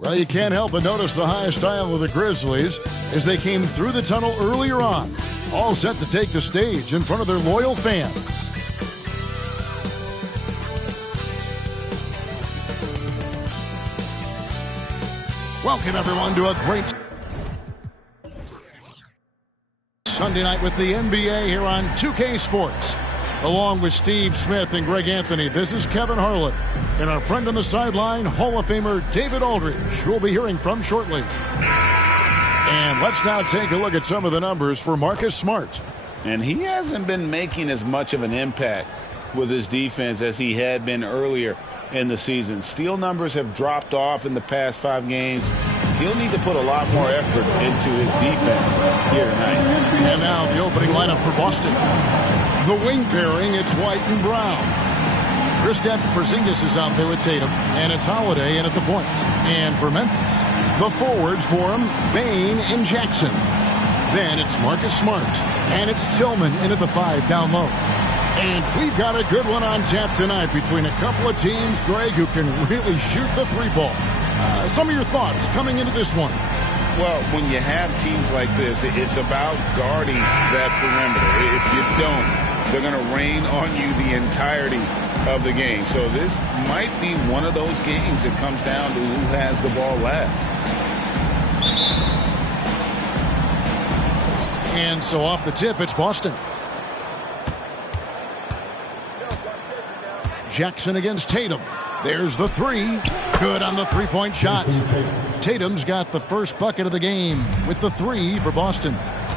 Well, you can't help but notice the high style of the Grizzlies as they came through the tunnel earlier on, all set to take the stage in front of their loyal fans. Welcome, everyone, to a great Sunday night with the NBA here on 2K Sports. Along with Steve Smith and Greg Anthony, this is Kevin Harlan. And our friend on the sideline, Hall of Famer David Aldridge, who we'll be hearing from shortly. And let's now take a look at some of the numbers for Marcus Smart. And he hasn't been making as much of an impact with his defense as he had been earlier in the season. Steal numbers have dropped off in the past 5 games. He'll need to put a lot more effort into his defense here tonight. And now the opening lineup for Boston. The wing pairing, it's White and Brown. Kristaps Porzingis is out there with Tatum, and it's Holiday in at the point. And for Memphis, the forwards for him, Bane and Jackson. Then it's Marcus Smart, and it's Tillman in at the 5 down low. And we've got a good one on tap tonight between a couple of teams, Greg, who can really shoot the 3-ball. Some of your thoughts coming into this one. Well, when you have teams like this, it's about guarding that perimeter. If you don't, they're going to rain on you the entirety of the game. So this might be one of those games that comes down to who has the ball last. And so off the tip, it's Boston. Jackson against Tatum. There's the 3. Good on the 3-point shot. Tatum's got the first bucket of the game with the 3 for Boston.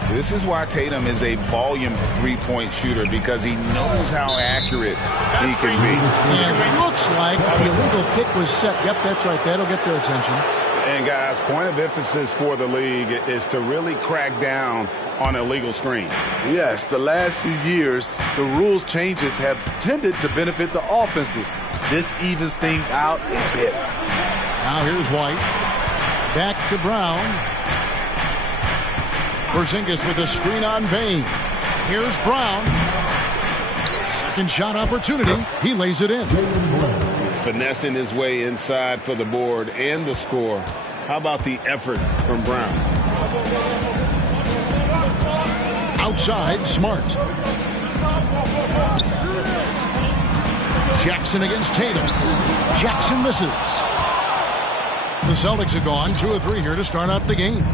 This is why Tatum is a volume 3-point shooter, because he knows how accurate he can be. And it looks like the illegal pick was set. Yep, that's right. That'll get their attention. And, guys, point of emphasis for the league is to really crack down on illegal screens. Yes, the last few years, the rules changes have tended to benefit the offenses. This evens things out a bit. Now here's White. Back to Brown. Porzingis with a screen on Bane. Here's Brown. Second shot opportunity. He lays it in. Finessing his way inside for the board and the score. How about the effort from Brown? Outside, Smart. Jackson against Tatum. Jackson misses. The Celtics have gone 2 of 3 here to start out the game.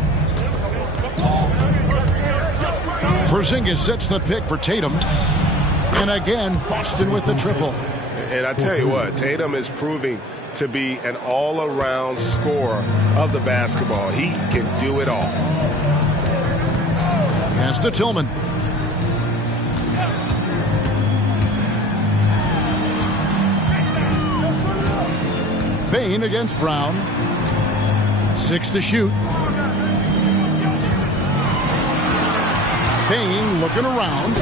Porzingis sets the pick for Tatum. And again, Boston with the triple. And I tell you what, Tatum is proving to be an all-around scorer of the basketball. He can do it all. Pass to Tillman. Bane against Brown. 6 to shoot. Bane looking around.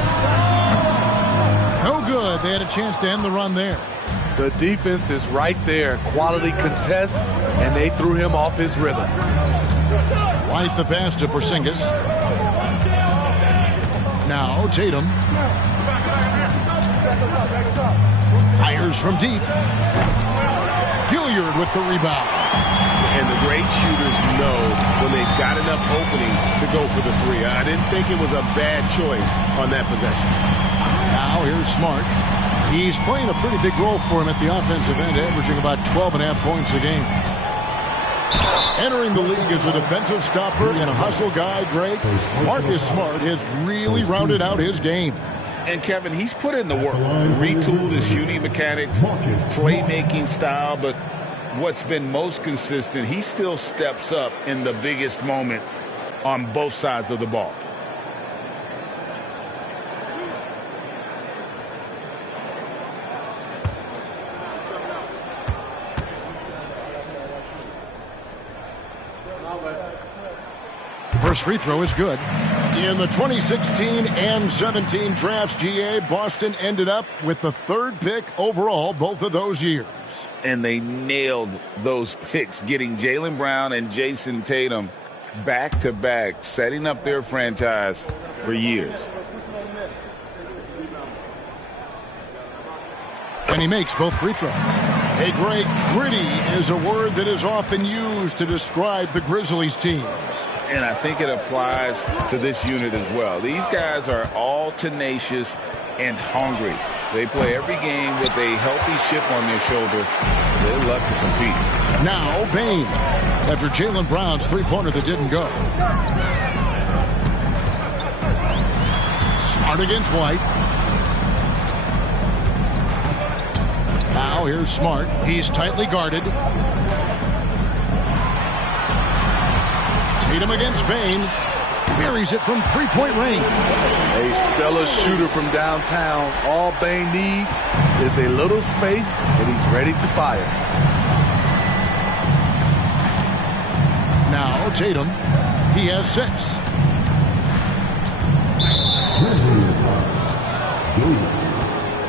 No good. They had a chance to end the run there. The defense is right there. Quality contest, and they threw him off his rhythm. White the pass to Porzingis. Now Tatum. Fires from deep. Hilliard with the rebound. And the great shooters know when they've got enough opening to go for the 3. I didn't think it was a bad choice on that possession. Now here's Smart. He's playing a pretty big role for him at the offensive end, averaging about 12.5 points a game. Entering the league as a defensive stopper and a hustle guy, Greg, Marcus Smart has really rounded out his game. And, Kevin, he's put in the work. Retooled his shooting mechanics, playmaking style, but what's been most consistent, he still steps up in the biggest moments on both sides of the ball. First free throw is good. In the 2016 and 17 drafts, GA, Boston ended up with the 3rd pick overall both of those years. And they nailed those picks, getting Jaylen Brown and Jason Tatum back-to-back, setting up their franchise for years. And he makes both free throws. Hey, Greg, gritty is a word that is often used to describe the Grizzlies teams. And I think it applies to this unit as well. These guys are all tenacious and hungry. They play every game with a healthy chip on their shoulder. They love to compete. Now, Bain, after Jaylen Brown's three-pointer that didn't go. Smart against White. Now, here's Smart. He's tightly guarded. Tatum against Bain. Buries it from three-point range. A stellar shooter from downtown. All Bain needs is a little space, and he's ready to fire. Now Tatum. He has 6.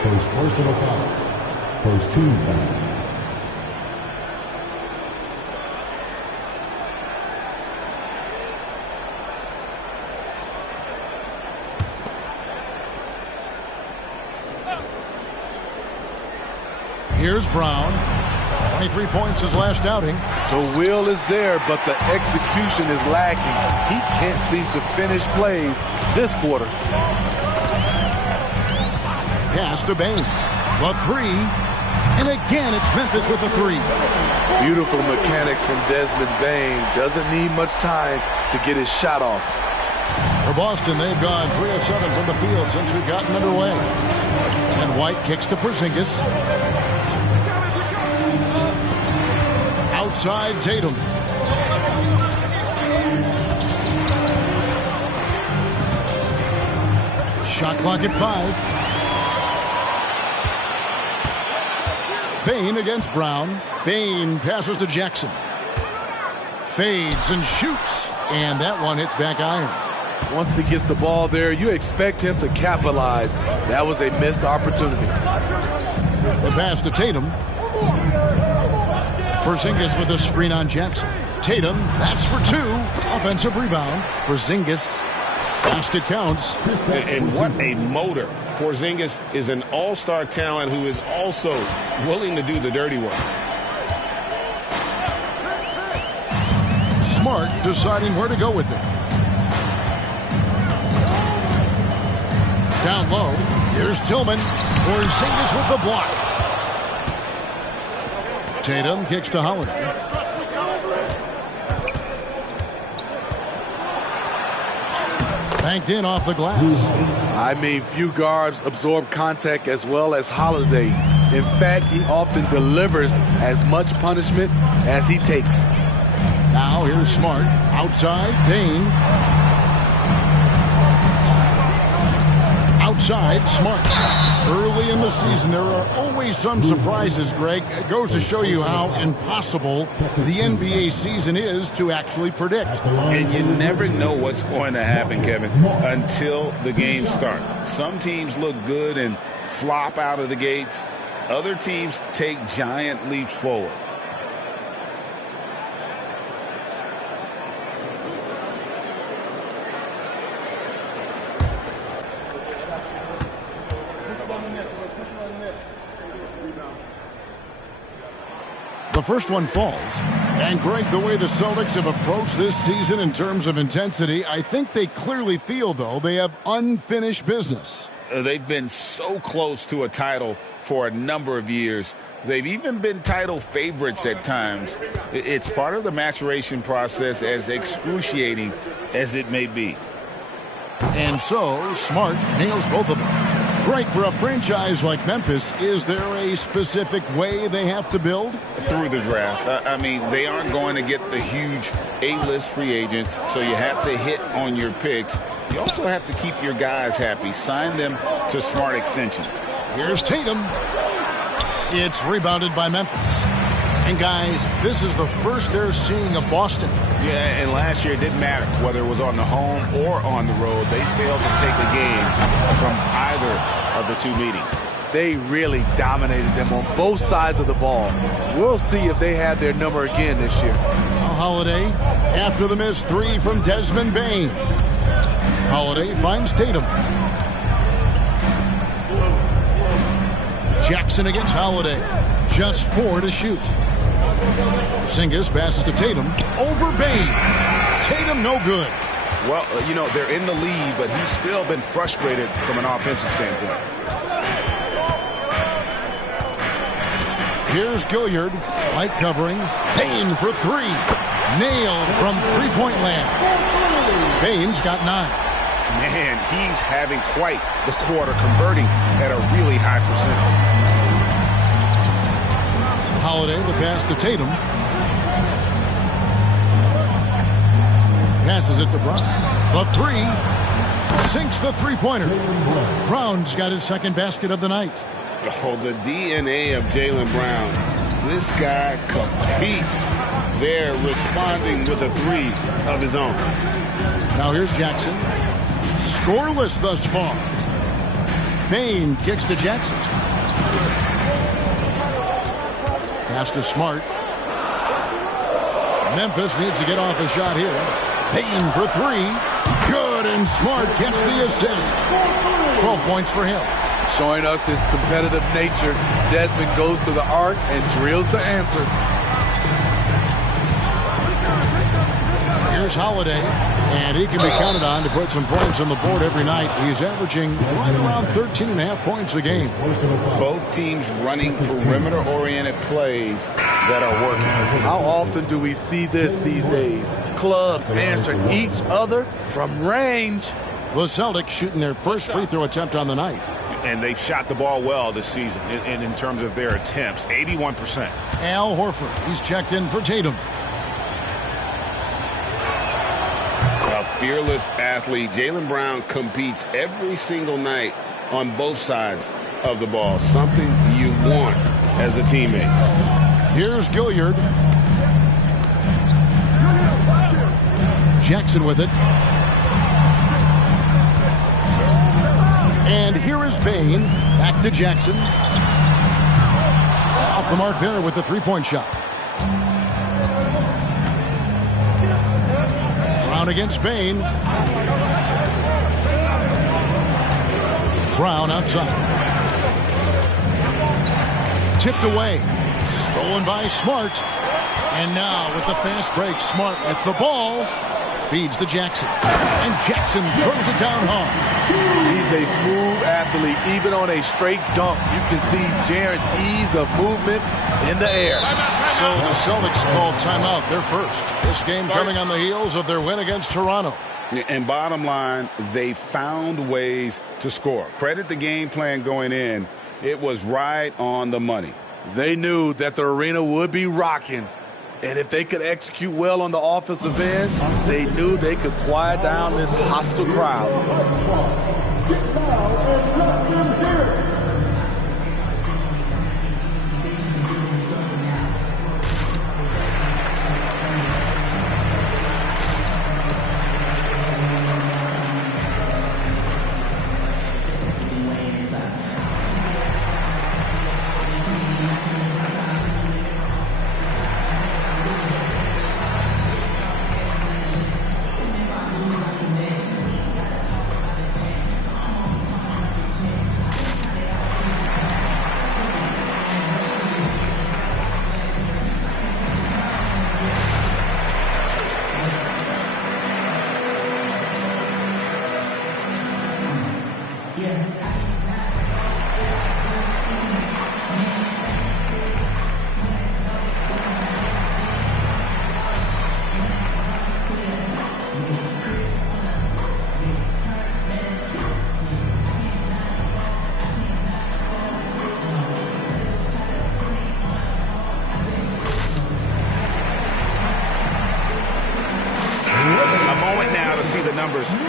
First personal foul. First team foul. Here's Brown. 23 points his last outing. The will is there, but the execution is lacking. He can't seem to finish plays this quarter. Pass to Bain. The 3. And again, it's Memphis with the 3. Beautiful mechanics from Desmond Bain. Doesn't need much time to get his shot off. For Boston, they've gone 3 of 7 from the field since we've gotten underway. And White kicks to Porzingis. Outside Tatum. Shot clock at 5. Bain against Brown. Bain passes to Jackson. Fades and shoots. And that one hits back iron. Once he gets the ball there, you expect him to capitalize. That was a missed opportunity. The pass to Tatum. Porzingis with a screen on Jackson. Tatum, that's for 2. Offensive rebound. Porzingis. Basket counts. And what a motor. Porzingis is an all-star talent who is also willing to do the dirty work. Smart deciding where to go with it. Down low. Here's Tillman. Porzingis with the block. Tatum kicks to Holiday. Banked in off the glass. I mean, few guards absorb contact as well as Holiday. In fact, he often delivers as much punishment as he takes. Now here's Smart. Outside, Bain. Outside, Smart. Early in the season, there are always some surprises, Greg. It goes to show you how impossible the NBA season is to actually predict. And you never know what's going to happen, Kevin, until the games start. Some teams look good and flop out of the gates. Other teams take giant leaps forward. The first one falls. And, Greg, the way the Celtics have approached this season in terms of intensity, I think they clearly feel, though, they have unfinished business. They've been so close to a title for a number of years. They've even been title favorites at times. It's part of the maturation process, as excruciating as it may be. And so, Smart nails both of them. Greg, for a franchise like Memphis, is there a specific way they have to build? Through the draft. I mean, they aren't going to get the huge A-list free agents, so you have to hit on your picks. You also have to keep your guys happy. Sign them to smart extensions. Here's Tatum. It's rebounded by Memphis. And, guys, this is the first they're seeing of Boston. Yeah, and last year it didn't matter whether it was on the home or on the road. They failed to take a game from either of the two meetings. They really dominated them on both sides of the ball. We'll see if they have their number again this year. Now Holiday, after the missed 3 from Desmond Bain. Holiday finds Tatum. Jackson against Holiday. Just 4 to shoot. Porzingis passes to Tatum. Over Bane. Tatum no good. Well, you know, they're in the lead, but he's still been frustrated from an offensive standpoint. Here's Gilliard. Light covering. Bane for 3. Nailed from three-point land. Bane's got 9. Man, he's having quite the quarter, converting at a really high percentage. Holiday, the pass to Tatum. Passes it to Brown. The 3. Sinks the three-pointer. Brown's got his second basket of the night. Oh, the DNA of Jaylen Brown. This guy competes. They're responding with a 3 of his own. Now here's Jackson. Scoreless thus far. Bane kicks to Jackson. Pass to Smart. Memphis needs to get off a shot here. Bane for 3. Good, and Smart gets the assist. 12 points for him. Showing us his competitive nature, Desmond goes to the arc and drills the answer. Here's Holiday, and he can be counted on to put some points on the board every night. He's averaging right around 13.5 points a game. Both teams running perimeter-oriented plays that are working. How often do we see this these days? Clubs answering each other from range. The Celtics shooting their first free throw attempt on the night. And they've shot the ball well this season in terms of their attempts, 81%. Al Horford, he's checked in for Tatum. A fearless athlete. Jaylen Brown competes every single night on both sides of the ball. Something you want as a teammate. Here's Gilliard. Jackson with it. And here is Bane. Back to Jackson. Off the mark there with the three-point shot. Brown against Bane. Brown outside. Tipped away. Stolen by Smart. And now with the fast break, Smart with the ball. Feeds to Jackson. And Jackson throws it down hard. He's a smooth athlete. Even on a straight dunk, you can see Jaren's ease of movement in the air. So the Celtics called timeout. They're first. This game coming on the heels of their win against Toronto. And bottom line, they found ways to score. Credit the game plan going in. It was right on the money. They knew that the arena would be rocking. And if they could execute well on the offensive end, they knew they could quiet down this hostile crowd.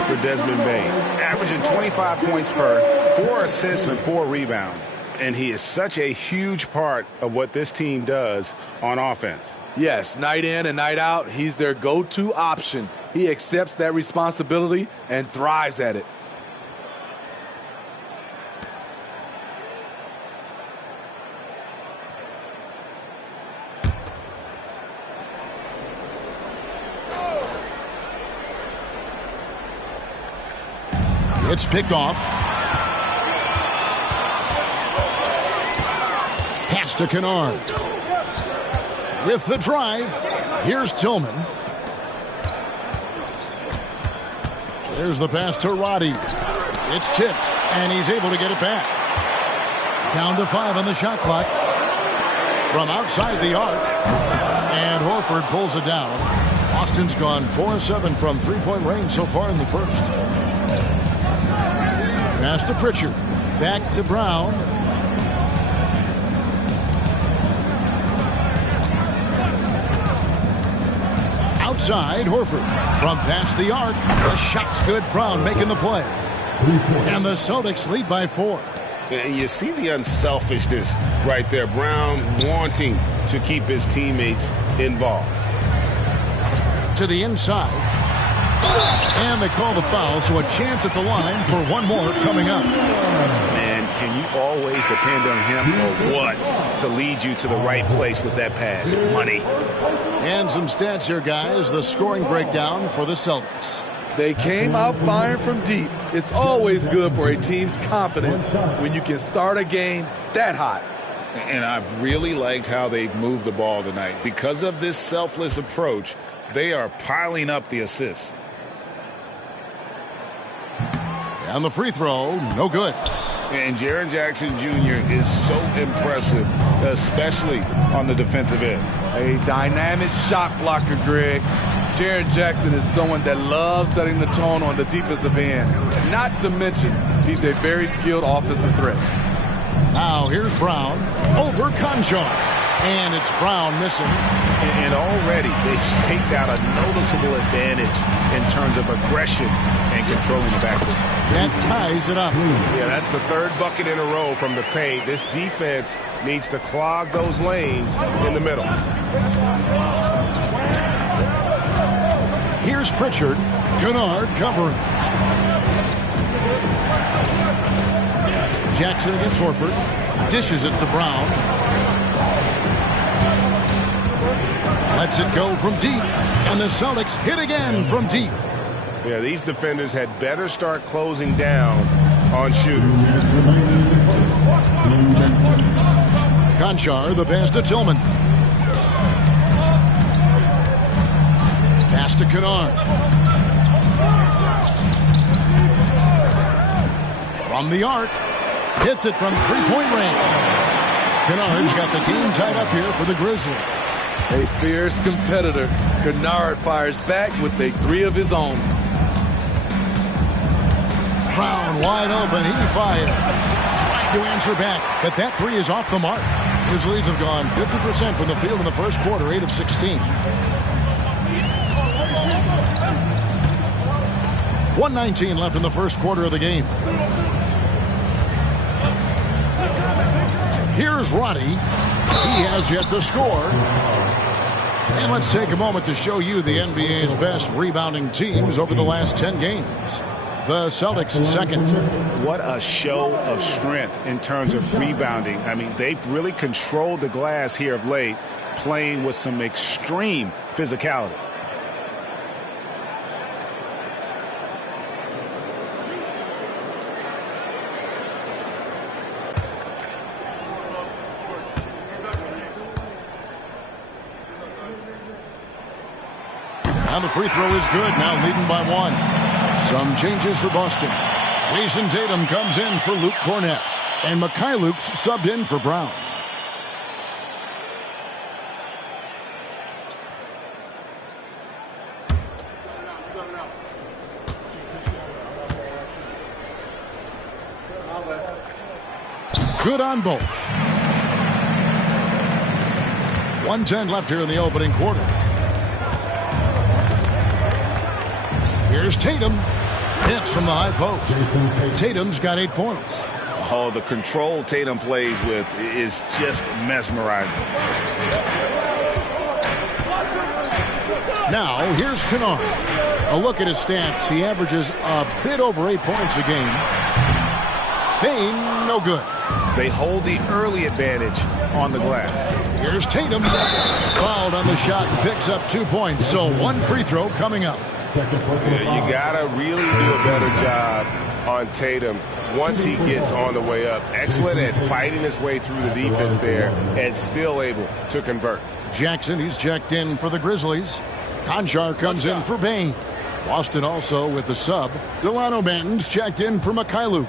For Desmond Bane, averaging 25 points per, 4 assists and 4 rebounds. And he is such a huge part of what this team does on offense. Yes, night in and night out, he's their go-to option. He accepts that responsibility and thrives at it. It's picked off. Pass to Kennard. With the drive, here's Tillman. There's the pass to Roddy. It's tipped, and he's able to get it back. Down to 5 on the shot clock. From outside the arc, and Horford pulls it down. Austin's gone 4-7 from three-point range so far in the first. Pass to Pritchard. Back to Brown. Outside, Horford. From past the arc. The shot's good. Brown making the play. And the Celtics lead by 4. And you see the unselfishness right there. Brown wanting to keep his teammates involved. To the inside. And they call the foul, so a chance at the line for one more coming up. Man, can you always depend on him or what to lead you to the right place with that pass? Money. And some stats here, guys. The scoring breakdown for the Celtics. They came out firing from deep. It's always good for a team's confidence when you can start a game that hot. And I've really liked how they've moved the ball tonight. Because of this selfless approach, they are piling up the assists. And the free throw, no good. And Jaren Jackson Jr. is so impressive, especially on the defensive end. A dynamic shot blocker, Greg. Jaren Jackson is someone that loves setting the tone on the defensive end. Not to mention, he's a very skilled offensive threat. Now here's Brown over Conchar. And it's Brown missing. And already they've staked out a noticeable advantage in terms of aggression and controlling the backcourt. That ties it up. Yeah, that's the third bucket in a row from the paint. This defense needs to clog those lanes in the middle. Here's Pritchard. Kennard covering. Jackson against Horford. Dishes it to Brown. Lets it go from deep. And the Celtics hit again from deep. Yeah, these defenders had better start closing down on shooters. Conchar, the pass to Tillman. Pass to Kennard. From the arc. Hits it from three-point range. Kennard's got the game tied up here for the Grizzlies. A fierce competitor, Kennard fires back with a three of his own. Brown wide open. He fired. Trying to answer back, but that three is off the mark. Grizzlies have gone 50% from the field in the first quarter, 8 of 16. 1:19 left in the first quarter of the game. Here's Roddy. He has yet to score. And let's take a moment to show you the NBA's best rebounding teams over the last 10 games. The Celtics second. What a show of strength in terms of rebounding. I mean, they've really controlled the glass here of late, playing with some extreme physicality. And the free throw is good, now leading by 1. Some changes for Boston. Jason Tatum comes in for Luke Cornett. And Mikhailuk's subbed in for Brown. Good on both. 1:10 left here in the opening quarter. Here's Tatum. Hits from the high post. Tatum's got 8 points. Oh, the control Tatum plays with is just mesmerizing. Now, here's Kennard. A look at his stats. He averages a bit over 8 points a game. Payne, no good. They hold the early advantage on the glass. Here's Tatum. Fouled on the shot and picks up 2 points. So 1 free throw coming up. Yeah, you got to really do a better job on Tatum once he gets on the way up. Excellent at fighting his way through the defense there and still able to convert. Jackson, he's checked in for the Grizzlies. Conjar comes in for Bane. Boston also with the sub. Delano Banton's checked in for Mikhailuk.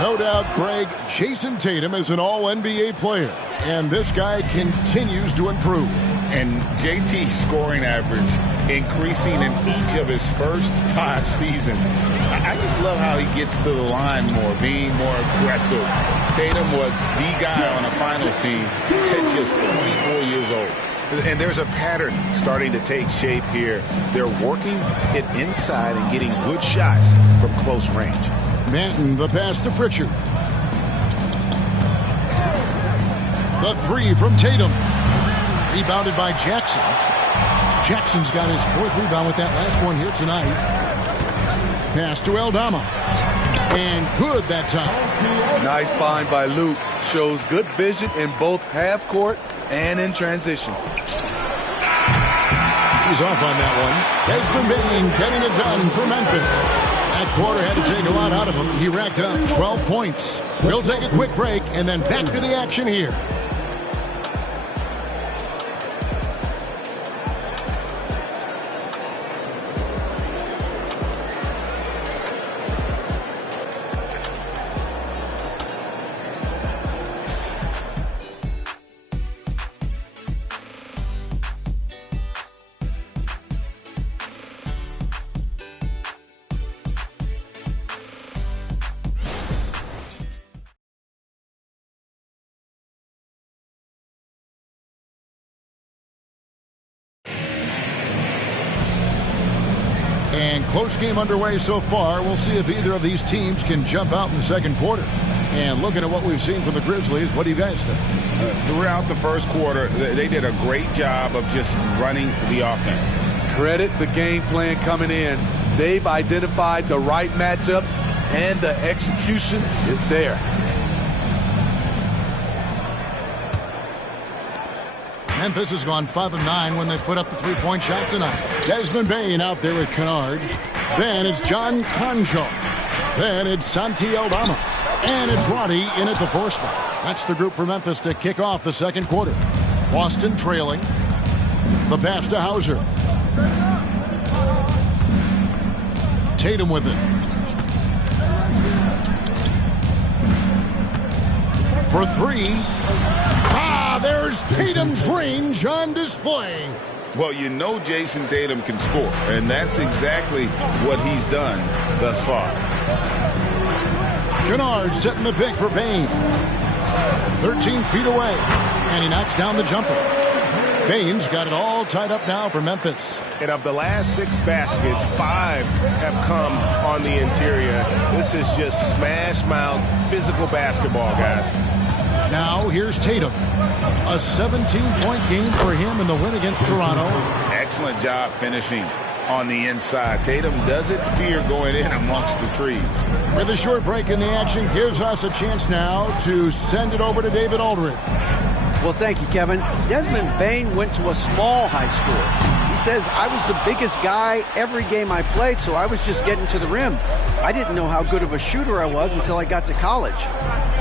No doubt, Greg, Jason Tatum is an all-NBA player, and this guy continues to improve. And JT's scoring average increasing in each of his first 5 seasons. I just love how he gets to the line more, being more aggressive. Tatum was the guy on a finals team at just 24 years old. And there's a pattern starting to take shape here. They're working it inside and getting good shots from close range. Manton, the pass to Pritchard. The 3 from Tatum. Rebounded by Jackson. Jackson's got his 4th rebound with that last one here tonight. Pass to Aldama. And good that time. Nice find by Luke. Shows good vision in both half court and in transition. He's off on that one. Desmond Bane getting it done for Memphis. That quarter had to take a lot out of him. He racked up 12 points. We'll take a quick break and then back to the action here. And close game underway so far. We'll see if either of these teams can jump out in the second quarter. And looking at what we've seen from the Grizzlies, what do you guys think? Throughout the first quarter, they did a great job of just running the offense. Credit the game plan coming in. They've identified the right matchups, and the execution is there. Memphis has gone 5 of 9 when they put up the 3-point shot tonight. Desmond Bane out there with Kennard. Then it's John Conjar. Then it's Santi Aldama. And it's Roddy in at the 4 spot. That's the group for Memphis to kick off the second quarter. Boston trailing. The pass to Hauser. Tatum with it. For 3. There's Tatum's range on display. Well, you know Jason Tatum can score, and that's exactly what he's done thus far. Kennard setting the pick for Bane. 13 feet away, and he knocks down the jumper. Bane's got it all tied up now for Memphis. And of the last 6 baskets, 5 have come on the interior. This is just smash mouth physical basketball, guys. Now here's Tatum. A 17-point game for him in the win against Toronto. Excellent job finishing on the inside. Tatum doesn't fear going in amongst the trees. With a short break in the action gives us a chance now to send it over to David Aldridge. Well, thank you, Kevin. Desmond Bane went to a small high school. He says, I was the biggest guy every game I played, so I was just getting to the rim. I didn't know how good of a shooter I was until I got to college.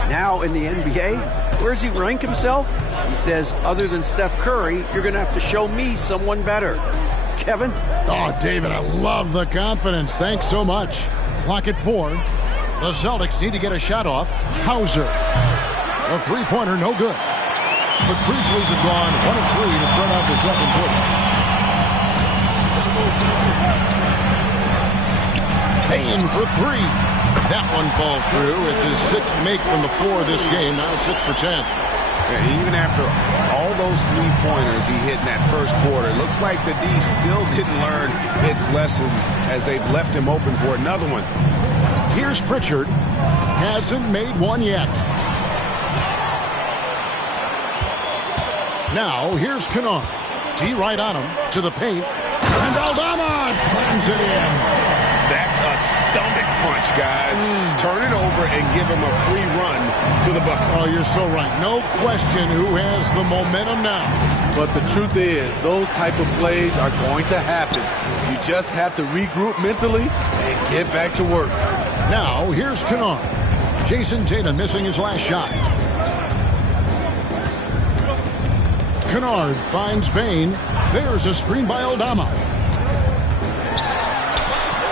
Now in the NBA, where does he rank himself? He says, other than Steph Curry, you're going to have to show me someone better. Kevin? Oh, David, I love the confidence. Thanks so much. Clock at 4. The Celtics need to get a shot off. Hauser. A 3-pointer, no good. The Grizzlies have gone 1 of 3 to start out the second quarter. Bane for 3. That one falls through. It's his 6th make from the floor this game. Now 6 for 10. And even after all those 3-pointers he hit in that first quarter, it looks like the D still didn't learn its lesson as they've left him open for another one. Here's Pritchard. Hasn't made one yet. Now, here's Kennard. D right on him to the paint. And Aldama slams it in. That's a stomach punch, guys. Turn it over effort and give him a free run to the bucket. Oh, you're so right. No question who has the momentum now. But the truth is, those type of plays are going to happen. You just have to regroup mentally and get back to work. Now, here's Kennard. Jason Tatum missing his last shot. Kennard finds Bain. There's a screen by Aldama.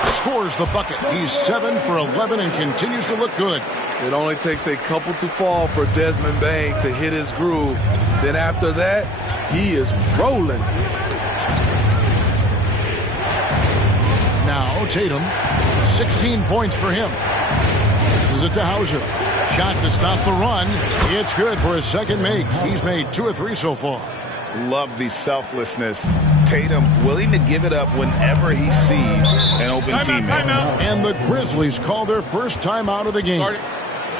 Scores the bucket. He's 7 for 11 and continues to look good. It only takes a couple to fall for Desmond Bain to hit his groove. Then after that, he is rolling. Now Tatum, 16 points for him. This is it to Hauser. Shot to stop the run. It's good for his second make. He's made 2 of 3 so far. Love the selflessness. Tatum willing to give it up whenever he sees an open teammate. And the Grizzlies call their first timeout of the game.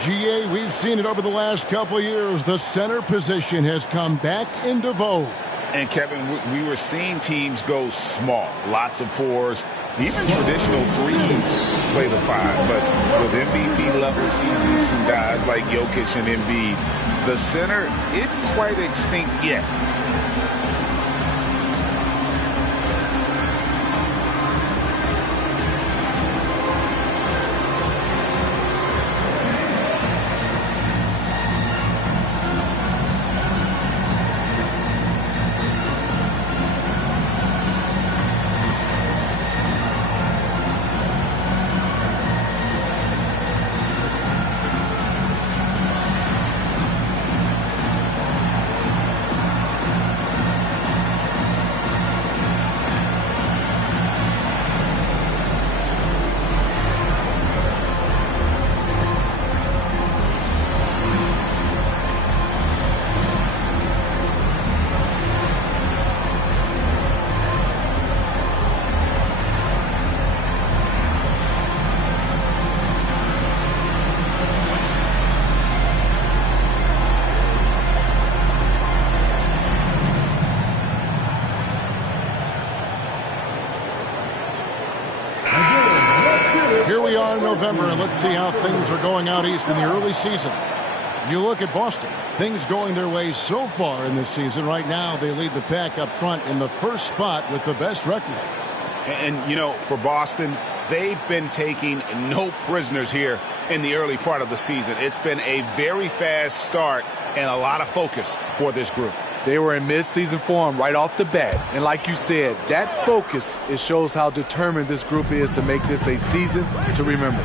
GA, we've seen it over the last couple of years. The center position has come back into vogue. And Kevin, we were seeing teams go small. Lots of 4s, even traditional 3s play the 5. But with MVP level seasons from guys like Jokic and Embiid, the center isn't quite extinct yet. Here we are in November, and let's see how things are going out east in the early season. You look at Boston. Things going their way so far in this season. Right now, they lead the pack up front in the first spot with the best record. And, you know, for Boston, they've been taking no prisoners here in the early part of the season. It's been a very fast start and a lot of focus for this group. They were in mid-season form right off the bat. And like you said, that focus, it shows how determined this group is to make this a season to remember.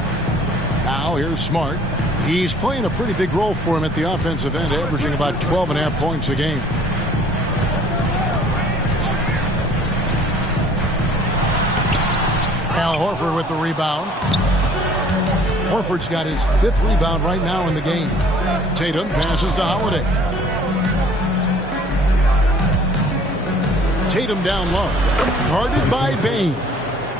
Now here's Smart. He's playing a pretty big role for him at the offensive end, averaging about 12.5 points a game. Al Horford with the rebound. Horford's got his 5th rebound right now in the game. Tatum passes to Holiday. Tatum down low. Guarded by Bain.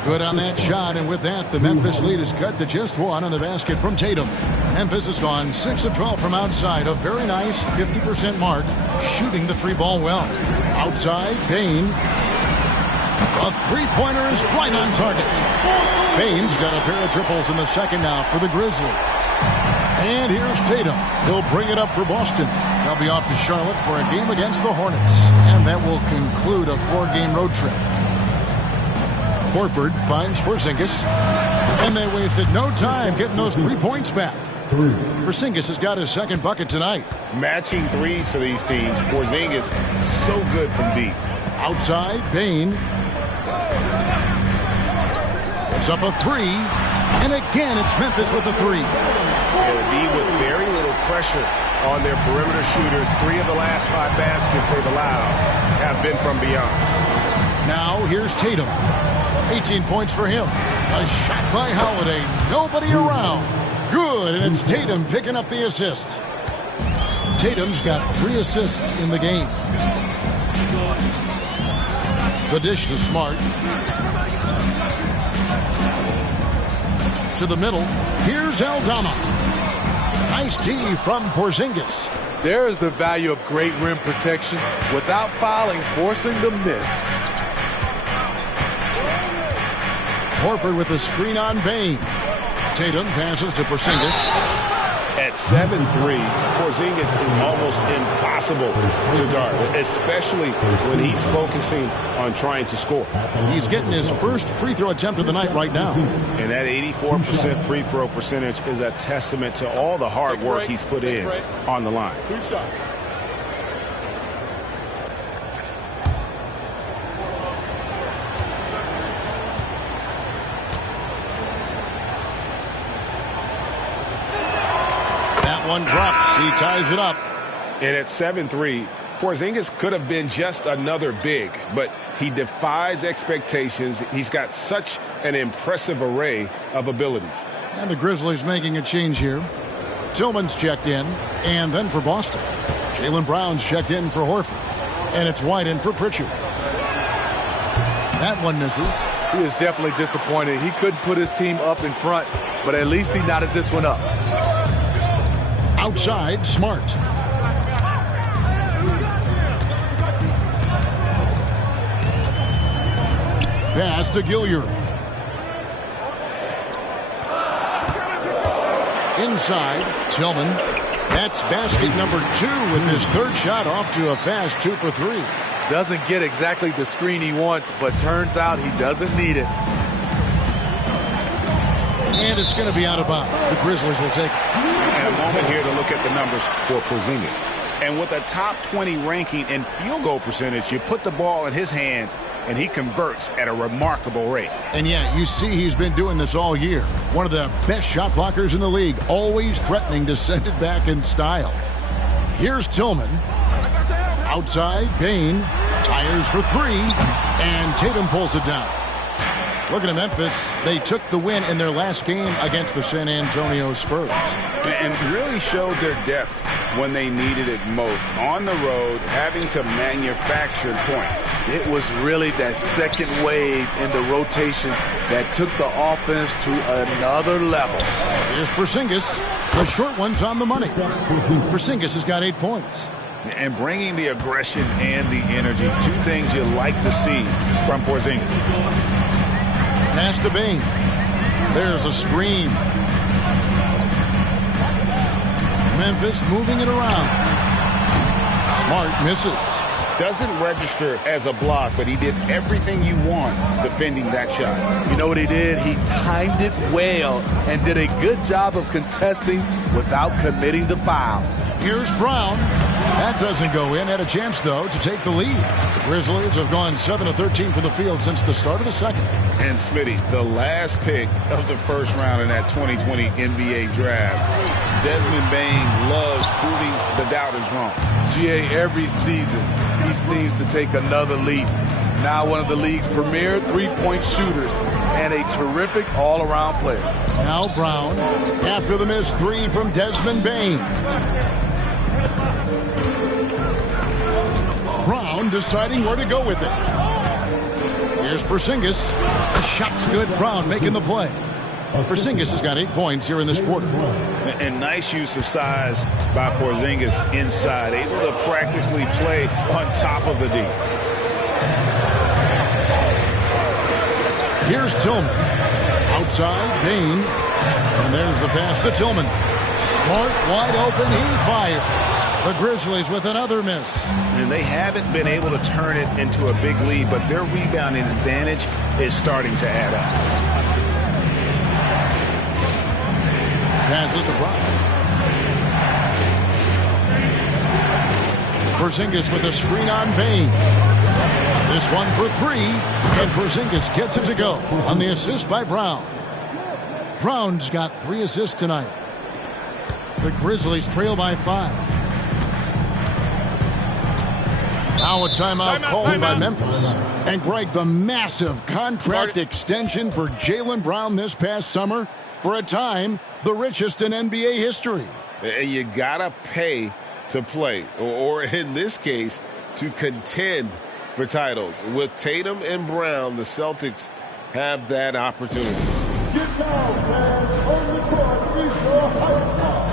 Good on that shot, and with that, the Memphis lead is cut to just 1 on the basket from Tatum. Memphis has gone 6 of 12 from outside, a very nice 50% mark, shooting the 3-ball well. Outside, Bain. A 3-pointer is right on target. Bain's got a pair of triples in the second now for the Grizzlies. And here's Tatum. He'll bring it up for Boston. They'll be off to Charlotte for a game against the Hornets. And that will conclude a 4-game road trip. Horford finds Porzingis. And they wasted no time getting those 3 points back. Porzingis has got his second bucket tonight. Matching threes for these teams. Porzingis so good from deep. Outside, Bain. It's up a 3. And again, it's Memphis with a 3. Yeah, with very little pressure on their perimeter shooters. 3 of the last 5 baskets they've allowed have been from beyond. Now here's Tatum. 18 points for him. A shot by Holiday. Nobody around. Good, and it's Tatum picking up the assist. Tatum's got 3 assists in the game. The dish to Smart. To the middle. Here's Aldama. Nice D from Porzingis. There is the value of great rim protection without fouling, forcing the miss. Horford with the screen on Bain. Tatum passes to Porzingis. At 7'3", Porzingis is almost impossible to guard, especially when he's focusing on trying to score. He's getting his first free throw attempt of the night right now. And that 84% free throw percentage is a testament to all the hard work he's put in on the line. 2 shots. One drops. He ties it up. And at 7'3", Porzingis could have been just another big, but he defies expectations. He's got such an impressive array of abilities. And the Grizzlies making a change here. Tillman's checked in, and then for Boston, Jaylen Brown's checked in for Horford, and it's White in for Pritchard. That one misses. He is definitely disappointed. He couldn't put his team up in front, but at least he knotted this one up. Outside, Smart. Pass to Gilliard. Inside, Tillman. That's basket number 2 with his third shot off to a fast 2 for 3. Doesn't get exactly the screen he wants, but turns out he doesn't need it. And it's going to be out of bounds. The Grizzlies will take it. And a moment here to look at the numbers for Porzingis. And with a top 20 ranking in field goal percentage, you put the ball in his hands, and he converts at a remarkable rate. And yeah, you see he's been doing this all year. One of the best shot blockers in the league, always threatening to send it back in style. Here's Tillman. Outside, Bain fires for 3, and Tatum pulls it down. Looking at Memphis, they took the win in their last game against the San Antonio Spurs. And really showed their depth when they needed it most. On the road, having to manufacture points. It was really that second wave in the rotation that took the offense to another level. Here's Porzingis. The short one's on the money. Porzingis has got 8 points. And bringing the aggression and the energy, 2 things you like to see from Porzingis. Pass to Bain. There's a screen. Memphis moving it around. Smart misses. Doesn't register as a block, but he did everything you want defending that shot. You know what he did? He timed it well and did a good job of contesting without committing the foul. Here's Brown. That doesn't go in. Had a chance, though, to take the lead. The Grizzlies have gone 7 of 13 from the field since the start of the second. And Smitty, the last pick of the first round in that 2020 NBA draft. Desmond Bain loves proving the doubters wrong. GA, every season, he seems to take another leap. Now one of the league's premier three-point shooters and a terrific all-around player. Now Brown, after the missed 3 from Desmond Bain. Brown deciding where to go with it. Here's Porzingis. The shot's good. Brown making the play. Porzingis has got 8 points here in this quarter. And nice use of size by Porzingis inside. Able to practically play on top of the D. Here's Tillman. Outside, Bain. And there's the pass to Tillman. Smart, wide open, he fires. The Grizzlies with another miss. And they haven't been able to turn it into a big lead, but their rebounding advantage is starting to add up. Passes to Brown. Porzingis with a screen on Bain. This one for 3, and Porzingis gets it to go on the assist by Brown. Brown's got 3 assists tonight. The Grizzlies trail by 5. Now a timeout called by Memphis. And Greg, the massive contract extension for Jaylen Brown this past summer, for a time, the richest in NBA history. And you gotta pay to play, or in this case, to contend for titles. With Tatum and Brown, the Celtics have that opportunity. Get down, man. On the court is your highest spot.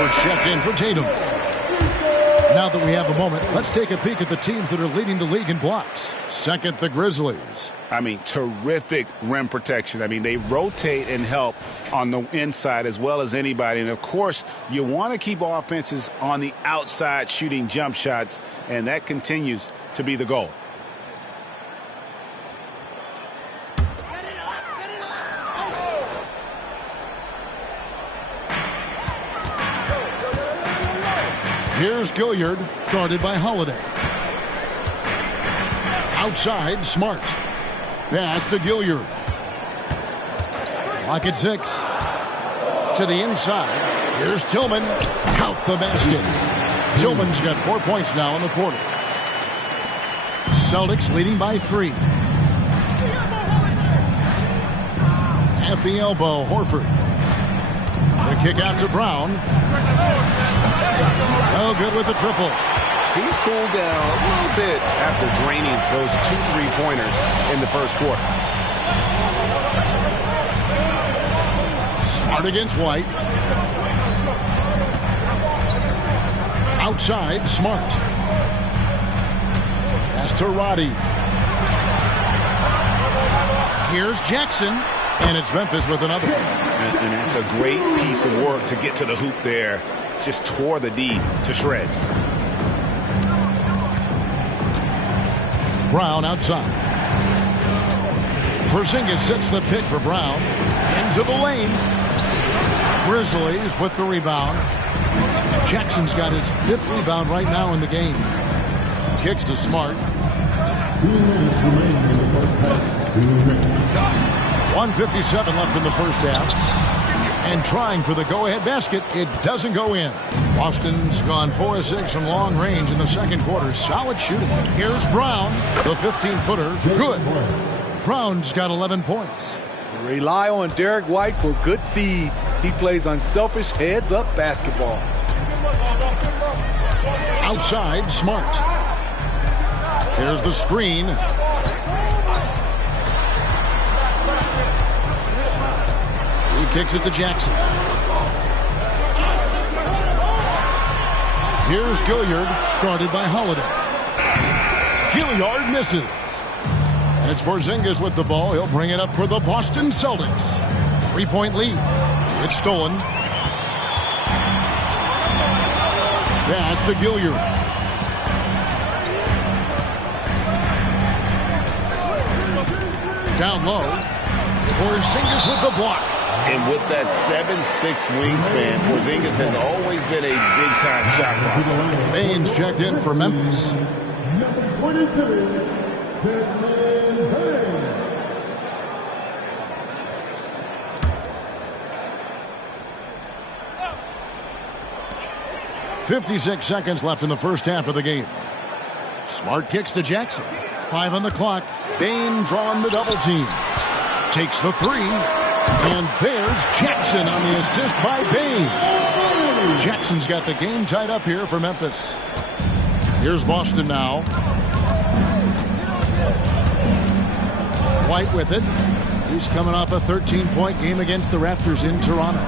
Horford checked in for Tatum. Now that we have a moment, let's take a peek at the teams that are leading the league in blocks. Second, the Grizzlies. I mean, terrific rim protection. I mean, they rotate and help on the inside as well as anybody. And, of course, you want to keep offenses on the outside shooting jump shots, and that continues to be the goal. Here's Gilliard, guarded by Holiday. Outside, Smart. Pass to Gilliard. Lock at 6. To the inside. Here's Tillman. Count the basket. Tillman's got 4 points now in the quarter. Celtics leading by 3. At the elbow, Horford. The kick out to Brown. No good with the triple. He's cooled down a little bit after draining those 2 3-pointers in the first quarter. Smart against White. Outside, Smart. Pass to Roddy. Here's Jackson. And it's Memphis with another. And that's a great piece of work to get to the hoop there. Just tore the D to shreds. Brown outside. Porzingis sets the pick for Brown. Into the lane. Grizzlies with the rebound. Jackson's got his 5th rebound right now in the game. Kicks to Smart. 1:57 left in the first half. And trying for the go-ahead basket, it doesn't go in. Boston's gone 4 of 6 from long range in the second quarter. Solid shooting. Here's Brown, the 15-footer. Good. Brown's got 11 points. Rely on Derek White for good feeds. He plays unselfish heads-up basketball. Outside, Smart. Here's the screen. He kicks it to Jackson. Here's Gilliard, guarded by Holiday. Gilliard misses. And it's Porzingis with the ball. He'll bring it up for the Boston Celtics. 3-point lead. It's stolen. Pass to Gilliard. Down low. Porzingis with the block. And with that 7'6" wingspan, Porzingis has always been a big-time shot blocker. Baines checked in for Memphis. Number 22, Desmond Bain. 56 seconds left in the first half of the game. Smart kicks to Jackson. 5 on the clock. Baines on the double team. Takes the 3. And there's Jackson on the assist by Baines. Jackson's got the game tied up here for Memphis. Here's Boston now. White with it. He's coming off a 13-point game against the Raptors in Toronto.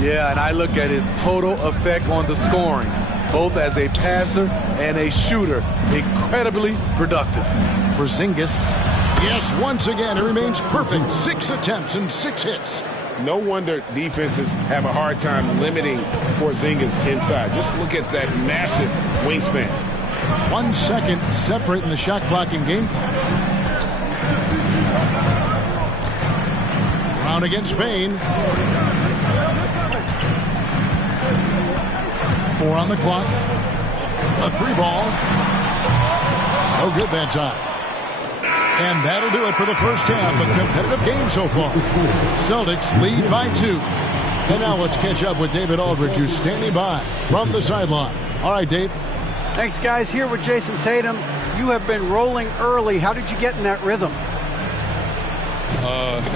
Yeah, and I look at his total effect on the scoring, both as a passer and a shooter. Incredibly productive. Porzingis. Yes, once again, it remains perfect. 6 attempts and 6 hits. No wonder defenses have a hard time limiting Porzingis inside. Just look at that massive wingspan. 1 second separating the shot clock and game clock. Brown against Bain. 4 on the clock. A 3-ball. No good that time. And that'll do it for the first half. A competitive game so far. Celtics lead by 2. And now let's catch up with David Aldridge, who's standing by from the sideline. All right, Dave. Thanks, guys. Here with Jason Tatum. You have been rolling early. How did you get in that rhythm?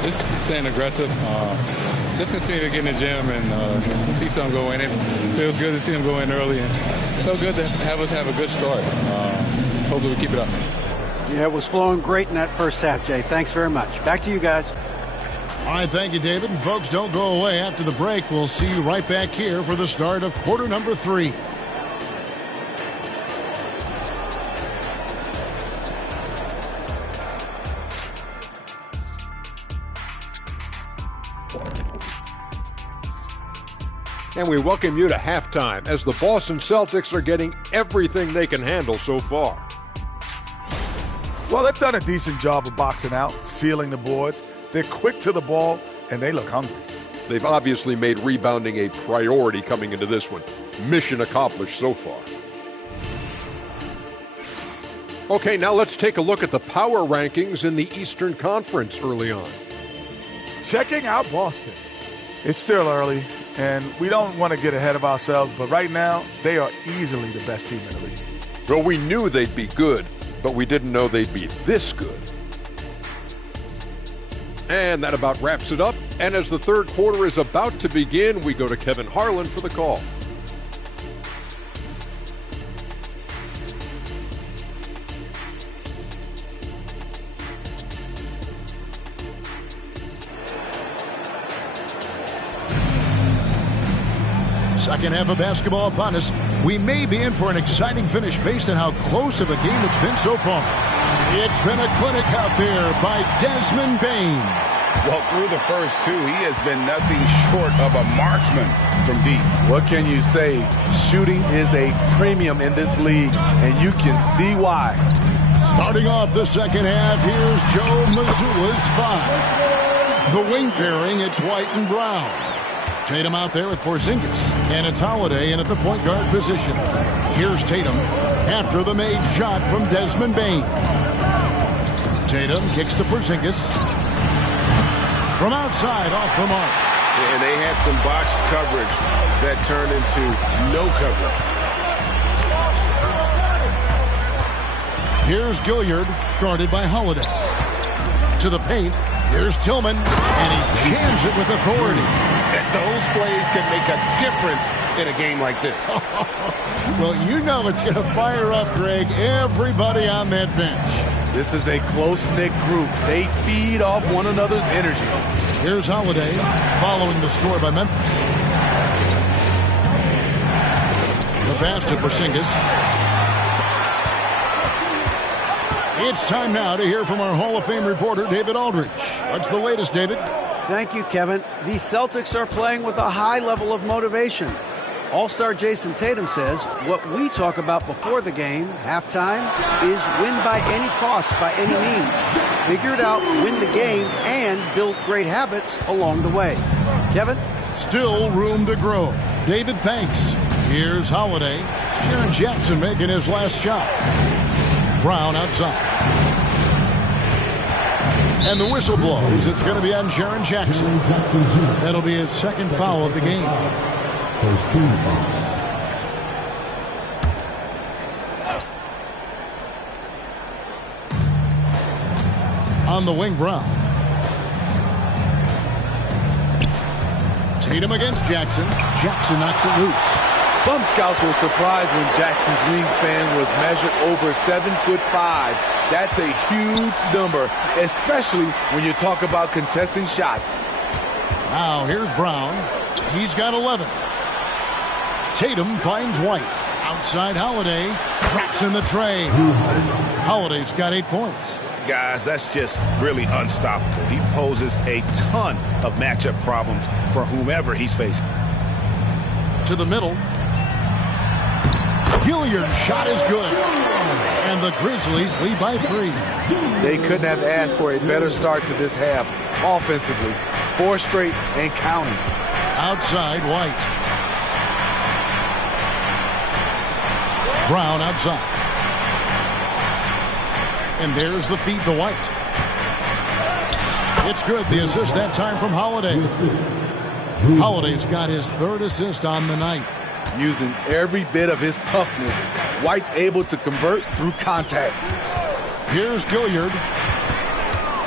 Just staying aggressive. Just continue to get in the gym and see something go in. It feels good to see them go in early. And it's so good to have us have a good start. Hopefully we keep it up. Yeah, it was flowing great in that first half, Jay. Thanks very much. Back to you guys. All right, thank you, David. And folks, don't go away. After the break, we'll see you right back here for the start of quarter number 3. And we welcome you to halftime as the Boston Celtics are getting everything they can handle so far. Well, they've done a decent job of boxing out, sealing the boards. They're quick to the ball, and they look hungry. They've obviously made rebounding a priority coming into this one. Mission accomplished so far. Okay, now let's take a look at the power rankings in the Eastern Conference early on. Checking out Boston. It's still early, and we don't want to get ahead of ourselves, but right now, they are easily the best team in the league. Well, we knew they'd be good, but we didn't know they'd be this good. And that about wraps it up. And as the third quarter is about to begin, we go to Kevin Harlan for the call. Second half of basketball upon us. We may be in for an exciting finish based on how close of a game it's been so far. It's been a clinic out there by Desmond Bane. Well, through the first 2, he has been nothing short of a marksman from deep. What can you say? Shooting is a premium in this league, and you can see why. Starting off the second half, here's Joe Mazzulla's 5. The wing pairing, it's White and Brown. Tatum out there with Porzingis, and it's Holiday in at the point guard position. Here's Tatum after the made shot from Desmond Bane. Tatum kicks to Porzingis. From outside, off the mark. And they had some botched coverage that turned into no coverage. Here's Gilliard, guarded by Holiday. To the paint, here's Tillman, and he jams it with authority. Those plays can make a difference in a game like this. Well, you know it's going to fire up, Greg, everybody on that bench. This is a close-knit group. They feed off one another's energy. Here's Holiday following the score by Memphis. The pass to Porzingis. It's time now to hear from our Hall of Fame reporter, David Aldridge. What's the latest, David? Thank you, Kevin. The Celtics are playing with a high level of motivation. All-star Jason Tatum says what we talk about before the game, halftime, is win by any cost, by any means. Figure it out, win the game, and build great habits along the way. Kevin? Still room to grow. David, thanks. Here's Holiday. Jaren Jackson making his last shot. Brown outside. And the whistle blows. It's going to be on Jaren Jackson. That'll be his second foul of the game. First team foul. On the wing, Brown. Tatum against Jackson. Jackson knocks it loose. Some scouts were surprised when Jackson's wingspan was measured over 7'5". That's a huge number, especially when you talk about contesting shots. Now here's Brown. He's got 11. Tatum finds White. Outside Holiday. Drops in the tray. Holiday's got 8 points. Guys, that's just really unstoppable. He poses a ton of matchup problems for whomever he's facing. To the middle. Gilliard's shot is good. And the Grizzlies lead by 3. They couldn't have asked for a better start to this half offensively. 4 straight and counting. Outside White. Brown outside. And there's the feed to White. It's good. The assist that time from Holiday. Holiday's got his 3rd assist on the night. Using every bit of his toughness, White's able to convert through contact. Here's Gilliard.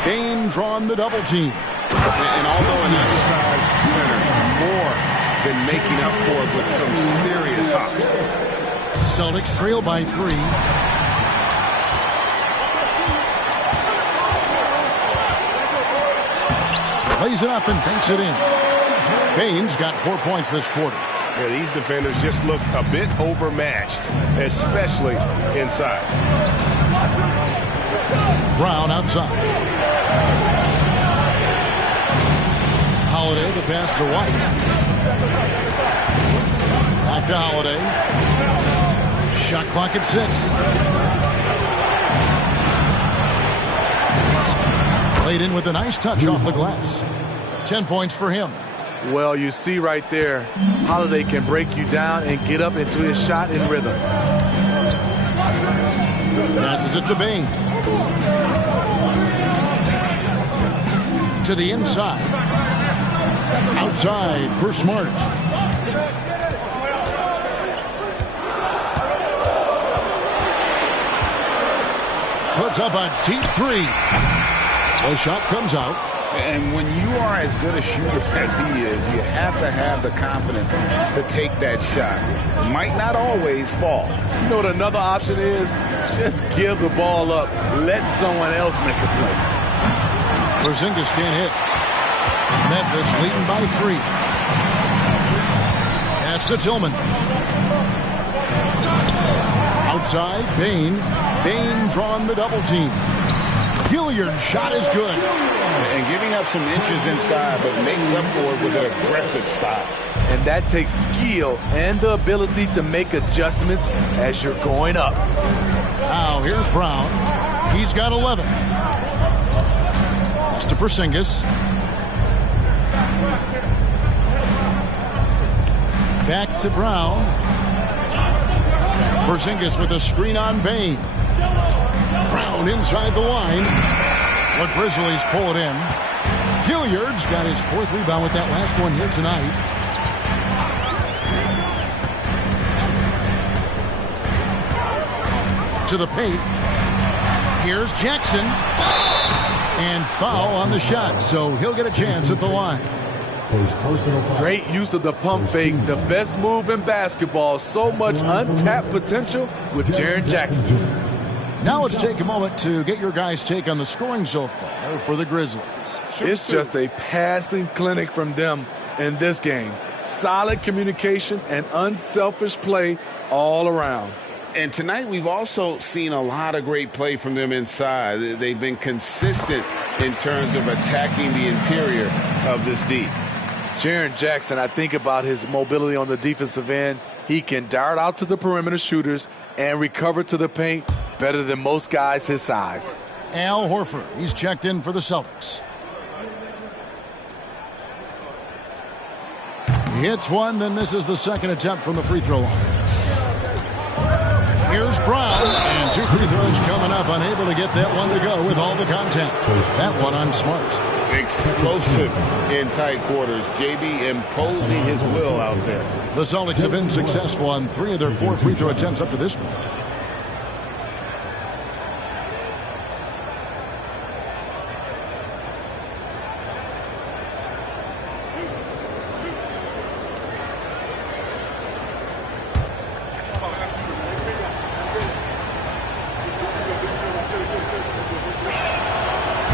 Bane drawn the double team. And although an undersized center, more than making up for it with some serious hops. Celtics trail by 3. Lays it up and banks it in. Baines got 4 points this quarter. Yeah, these defenders just look a bit overmatched, especially inside. Brown outside. Holiday, the pass to White. Back to Holiday. Shot clock at 6. Played in with a nice touch off the glass. 10 points for him. Well, you see right there, Holiday can break you down and get up into his shot in rhythm. Passes it to Bain. To the inside. Outside for Smart. Puts up a deep 3. The shot comes out. And when you are as good a shooter as he is, you have to have the confidence to take that shot. It might not always fall. You know what another option is? Just give the ball up. Let someone else make a play. Porzingis can't hit. Memphis leading by 3. Pass to Tillman. Outside, Bain. Bain drawn the double team. Hilliard's shot is good. And giving up some inches inside, but makes up for it with an aggressive stop. And that takes skill and the ability to make adjustments as you're going up. Now here's Brown. He's got 11. Pass to Porzingis. Back to Brown. Porzingis with a screen on Bain. Brown inside the line. The Grizzlies pull it in. Hilliard's got his 4th rebound with that last one here tonight. To the paint. Here's Jackson. And foul on the shot, so he'll get a chance at the line. Great use of the pump fake, the best move in basketball. So much untapped potential with Jaren Jackson. Now let's take a moment to get your guys' take on the scoring so far for the Grizzlies. It's just a passing clinic from them in this game. Solid communication and unselfish play all around. And tonight we've also seen a lot of great play from them inside. They've been consistent in terms of attacking the interior of this D. Jaren Jackson, I think about his mobility on the defensive end. He can dart out to the perimeter shooters and recover to the paint better than most guys his size. Al Horford, he's checked in for the Celtics. He hits one, then misses the second attempt from the free throw line. Here's Brown, and 2 free throws coming up, unable to get that one to go with all the contact. That one on Smart. Explosive in tight quarters. JB imposing his will out there. The Celtics have been successful on 3 of their 4 free throw attempts up to this point.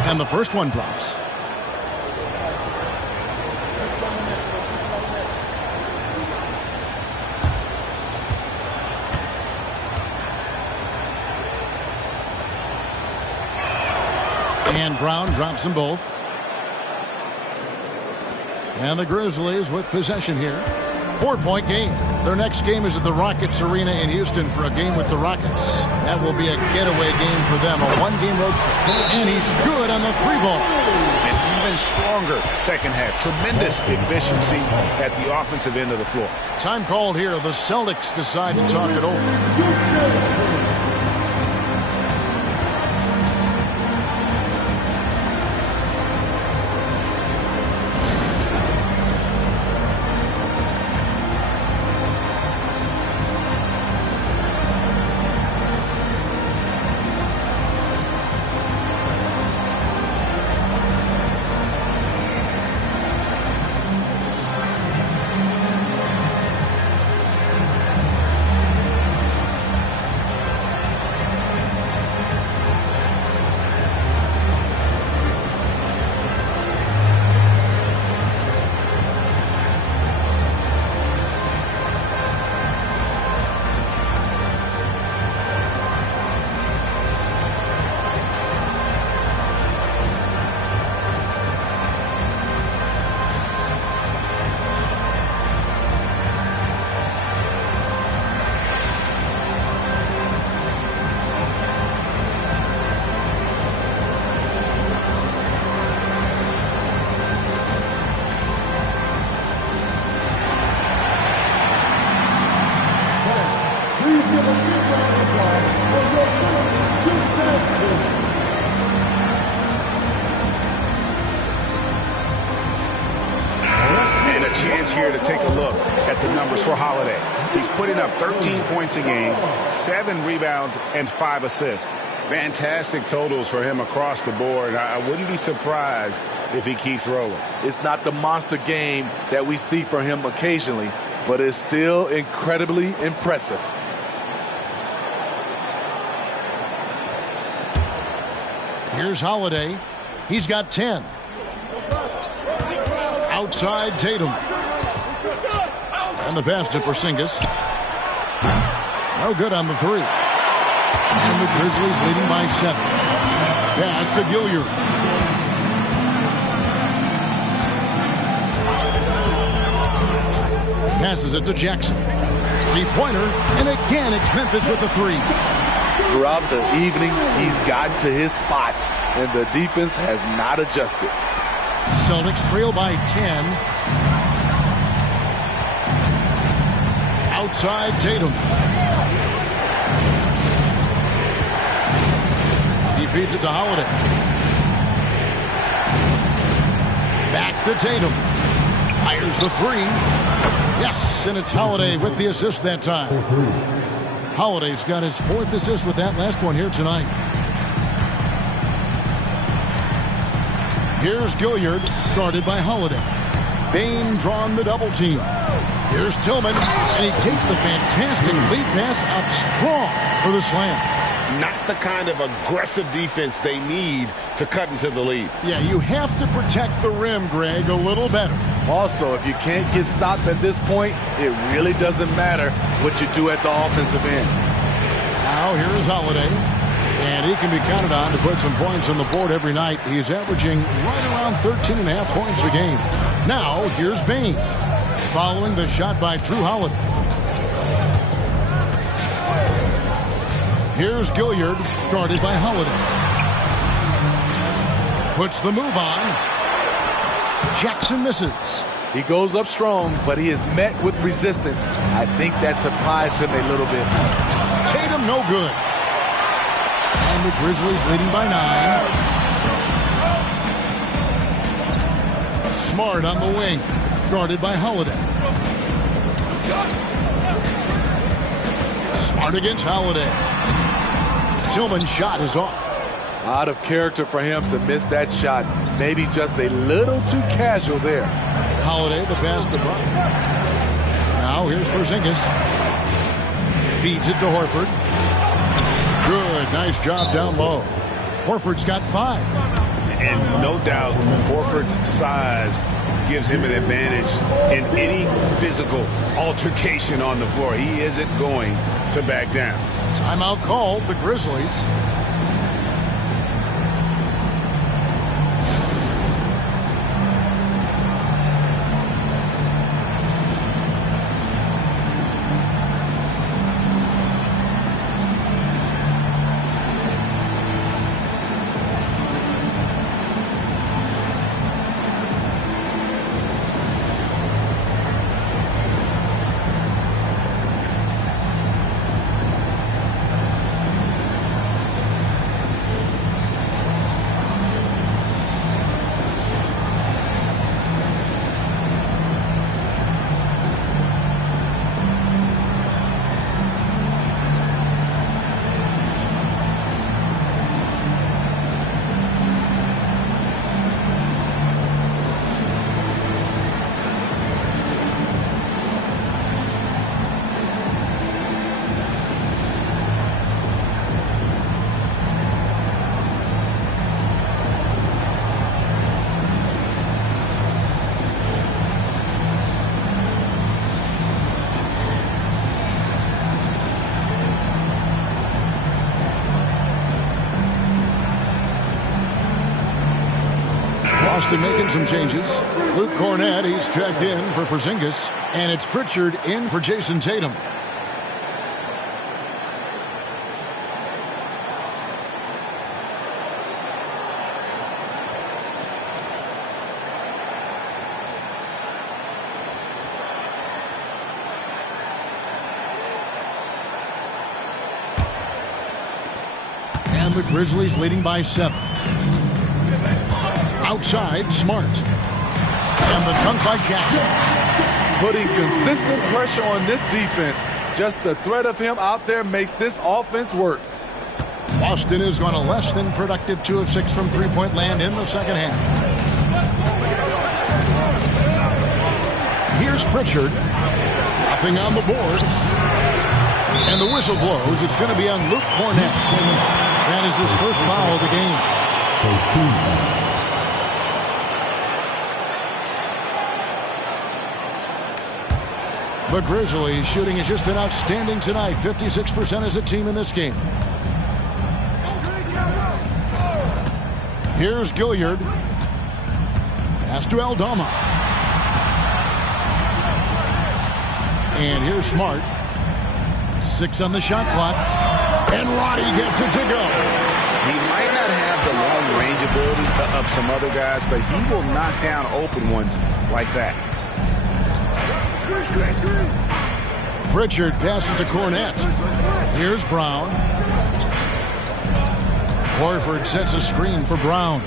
And the first one drops. And Brown drops them both. And the Grizzlies with possession here. 4-point game. Their next game is at the Rockets Arena in Houston for a game with the Rockets. That will be a getaway game for them, a 1-game road trip. And he's good on the 3-ball. And even stronger second half. Tremendous efficiency at the offensive end of the floor. Time called here. The Celtics decide to talk it over. here to take a look at the numbers for Holiday. He's putting up 13 points a game, 7 rebounds, and 5 assists. Fantastic totals for him across the board. I wouldn't be surprised if he keeps rolling. It's not the monster game that we see from him occasionally, but it's still incredibly impressive. Here's Holiday. He's got 10. Outside Tatum. And the pass to Porzingis. No good on the 3. And the Grizzlies leading by 7. Pass to Gilliard. Passes it to Jackson. 3-pointer. And again, it's Memphis with the 3. Throughout the evening, he's gotten to his spots, and the defense has not adjusted. Celtics trail by 10. Outside Tatum. He feeds it to Holiday. Back to Tatum. Fires the 3. Yes, and it's Holiday with the assist that time. Holiday's got his 4th assist with that last one here tonight. Here's Gilliard, guarded by Holiday. Bane drawn the double team. Here's Tillman, and he takes the fantastic lead pass up strong for the slam. Not the kind of aggressive defense they need to cut into the lead. Yeah, you have to protect the rim, Greg, a little better. Also, if you can't get stops at this point, it really doesn't matter what you do at the offensive end. Now here is Holiday, and he can be counted on to put some points on the board every night. He's averaging right around 13.5 points a game. Now here's Bane, following the shot by Drew Holiday. Here's Gilliard, guarded by Holiday. Puts the move on. Jackson misses. He goes up strong, but he is met with resistance. I think that surprised him a little bit. Tatum no good. And the Grizzlies leading by 9. Smart on the wing, guarded by Holiday. Smart against Holiday. Tillman's shot is off. Out of character for him to miss that shot. Maybe just a little too casual there. Holiday, the pass to Bryant. Now here's Porzingis. Feeds it to Horford. Good, nice job down low. Horford's got 5. And no doubt, Horford's size gives him an advantage in any physical altercation on the floor. He isn't going to back down. Timeout called, the Grizzlies. Boston making some changes. Luke Cornett, he's checked in for Porzingis. And it's Pritchard in for Jason Tatum. And the Grizzlies leading by 7. Outside, Smart. And the dunk by Jackson. Putting consistent pressure on this defense. Just the threat of him out there makes this offense work. Boston is on a less than productive 2 of 6 from three-point land in the second half. Here's Pritchard. Nothing on the board. And the whistle blows. It's going to be on Luke Cornett. That is his first foul of the game. The Grizzlies shooting has just been outstanding tonight. 56% as a team in this game. Here's Gilliard. Pass to Aldama. And here's Smart. 6 on the shot clock. And Roddy gets it to go. He might not have the long range ability of some other guys, but he will knock down open ones like that. Pritchard passes to Cornett. Here's Brown. Horford sets a screen for Brown.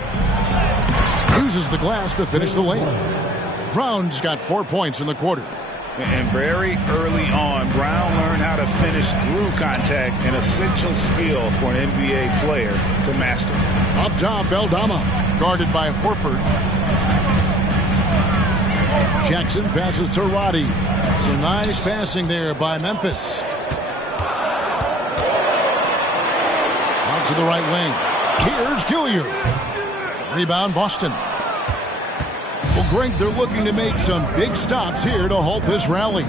Uses the glass to finish the layup. Brown's got 4 points in the quarter. And very early on, Brown learned how to finish through contact, an essential skill for an NBA player to master. Up top, Aldama, guarded by Horford. Jackson passes to Roddy. Some nice passing there by Memphis. Out to the right wing. Here's Gilliard. Rebound, Boston. Well, Greg, they're looking to make some big stops here to halt this rally.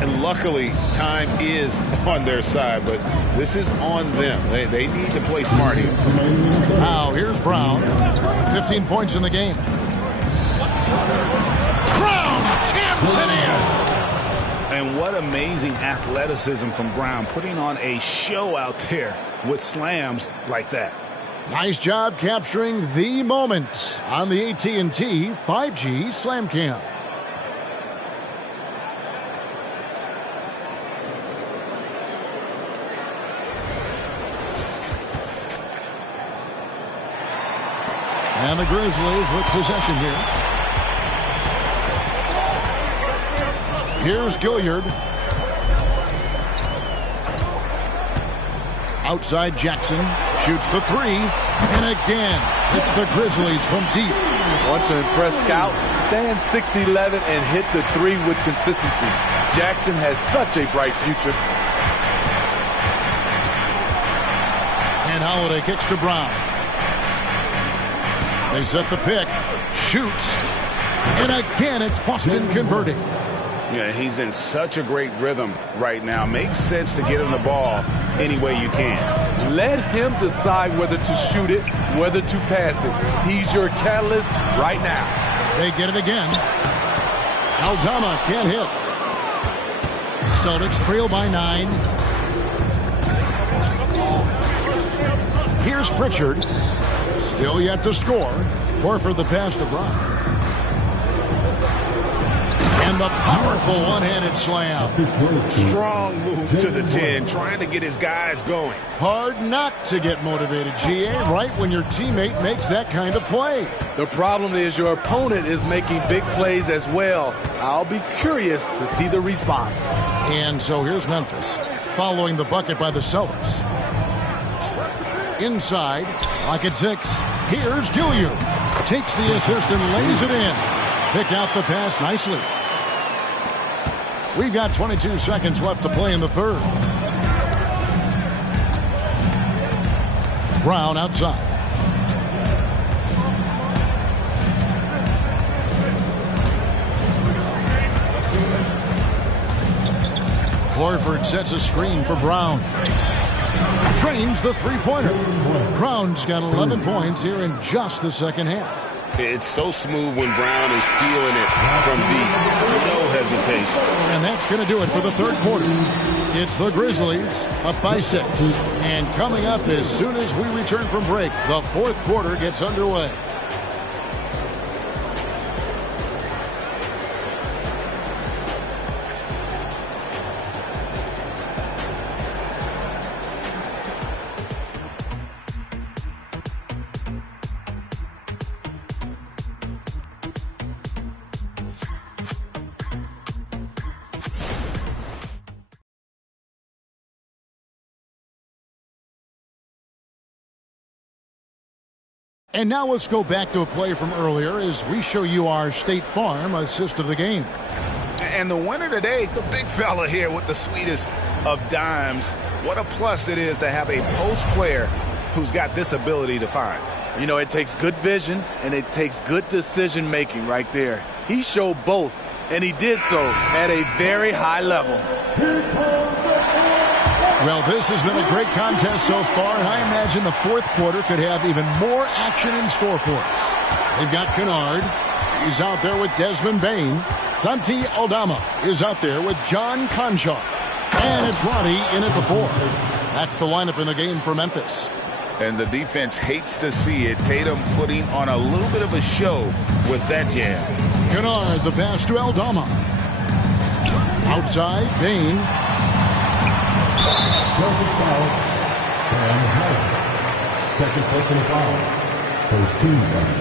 And luckily, time is on their side, but this is on them. They need to play smart here. Now, here's Brown. 15 points in the game. Brown jams it in. And what amazing athleticism from Brown, putting on a show out there with slams like that. Nice job capturing the moment on the AT&T 5G Slam Cam. And the Grizzlies with possession here. Here's Gilliard. Outside Jackson. Shoots the 3. And again, it's the Grizzlies from deep. Want to impress scouts? Stand 6'11" and hit the 3 with consistency. Jackson has such a bright future. And Holiday kicks to Brown. They set the pick. Shoots. And again, it's Boston converting. Yeah, he's in such a great rhythm right now. Makes sense to get him the ball any way you can. Let him decide whether to shoot it, whether to pass it. He's your catalyst right now. They get it again. Aldama can't hit. Celtics trail by 9. Here's Pritchard. Still yet to score. Horford the pass to Brown. And the powerful one-handed slam. Strong move to the 10, trying to get his guys going. Hard not to get motivated, GA, right when your teammate makes that kind of play. The problem is your opponent is making big plays as well. I'll be curious to see the response. And so here's Memphis, following the bucket by the Celtics. Inside, like at 6. Here's Gilliard. Takes the assist and lays it in. Pick out the pass nicely. We've got 22 seconds left to play in the third. Brown outside. Horford sets a screen for Brown. Trains the three-pointer. Brown's got 11 points here in just the second half. It's so smooth when Brown is stealing it from deep. No hesitation. And that's going to do it for the third quarter. It's the Grizzlies up by 6. And coming up as soon as we return from break, the fourth quarter gets underway. And now let's go back to a play from earlier as we show you our State Farm assist of the game. And the winner today, the big fella here with the sweetest of dimes. What a plus it is to have a post player who's got this ability to find. You know, it takes good vision and it takes good decision making right there. He showed both, and he did so at a very high level. Well, this has been a great contest so far, and I imagine the fourth quarter could have even more action in store for us. They've got Kennard. He's out there with Desmond Bain. Santi Aldama is out there with John Conchar. And it's Roddy in at the 4. That's the lineup in the game for Memphis. And the defense hates to see it. Tatum putting on a little bit of a show with that jam. Kennard, the pass to Aldama. Outside, Bain. Celtics foul. Sam Howard. Second personal foul. First team foul.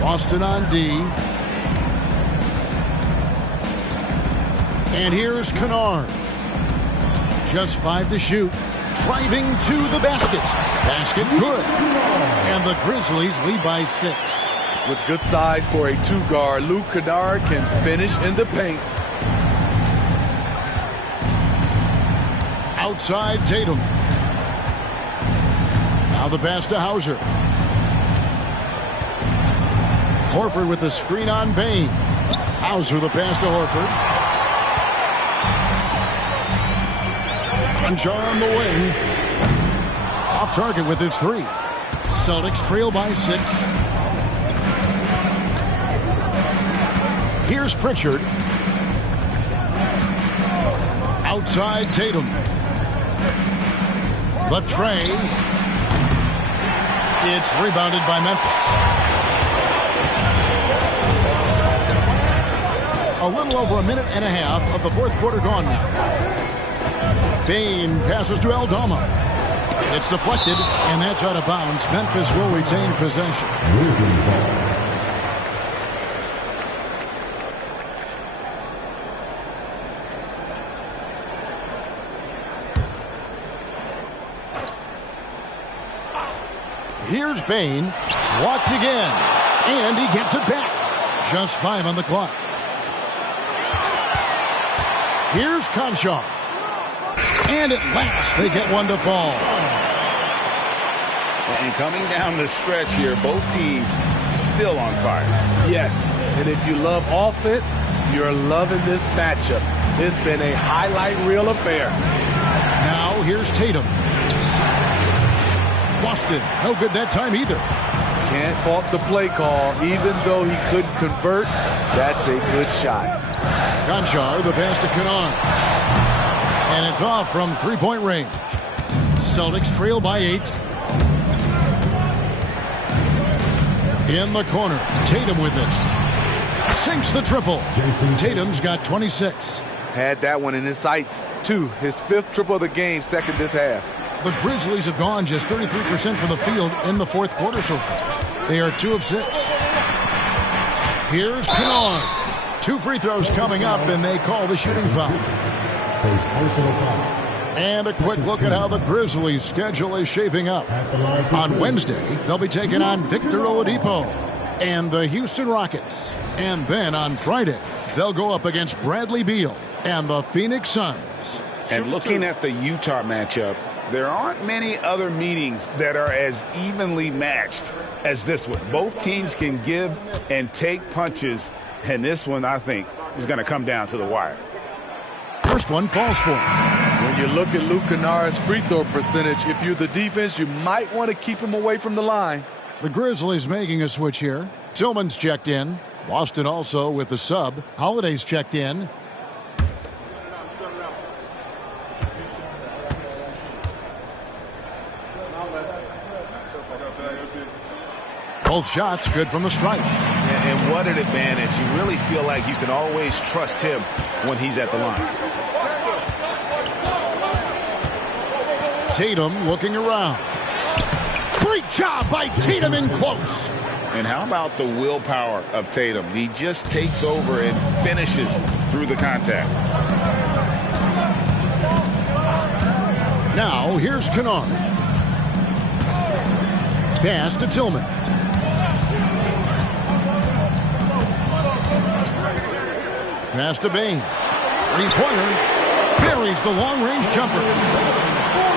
Boston on D. And here's Kennard. Just 5 to shoot. Driving to the basket. Basket good. And the Grizzlies lead by 6. With good size for a 2-guard, Luke Kennard can finish in the paint. Outside Tatum. Now the pass to Hauser. Horford with the screen on Bain. Hauser the pass to Horford. Conchar on the wing. Off target with his 3. Celtics trail by 6. Here's Pritchard. Outside Tatum. The tray. It's rebounded by Memphis. A little over a minute and a half of the fourth quarter gone now. Bain passes to Aldama. It's deflected, and that's out of bounds. Memphis will retain possession. Here's Bain. Blocked again. And he gets it back. Just 5 on the clock. Here's Conchar. And at last, they get one to fall. And coming down the stretch here, both teams still on fire. Yes, and if you love offense, you're loving this matchup. It's been a highlight reel affair. Now here's Tatum. Boston, no good that time either. Can't fault the play call. Even though he couldn't convert, that's a good shot. Conchar, the pass to Kennard. And it's off from three-point range. Celtics trail by 8. In the corner, Tatum with it. Sinks the triple. Tatum's got 26. Had that one in his sights, too. His 5th triple of the game, second this half. The Grizzlies have gone just 33% from the field in the fourth quarter so far. They are 2 of 6. Here's Kennard. 2 free throws coming up, and they call the shooting foul. And a quick look at how the Grizzlies' schedule is shaping up. On Wednesday, they'll be taking on Victor Oladipo and the Houston Rockets. And then on Friday, they'll go up against Bradley Beal and the Phoenix Suns. And looking at the Utah matchup, there aren't many other meetings that are as evenly matched as this one. Both teams can give and take punches, and this one, I think, is going to come down to the wire. First one falls for him. When you look at Luke Kennard's free throw percentage, if you're the defense, you might want to keep him away from the line. The Grizzlies making a switch here. Tillman's checked in. Boston also with the sub. Holiday's checked in. Both shots good from the stripe. And what an advantage. You really feel like you can always trust him when he's at the line. Tatum looking around. Great job by Tatum in close. And how about the willpower of Tatum? He just takes over and finishes through the contact. Now, here's Kennard. Pass to Tillman. Pass to Bain. Three-pointer. Buries the long-range jumper.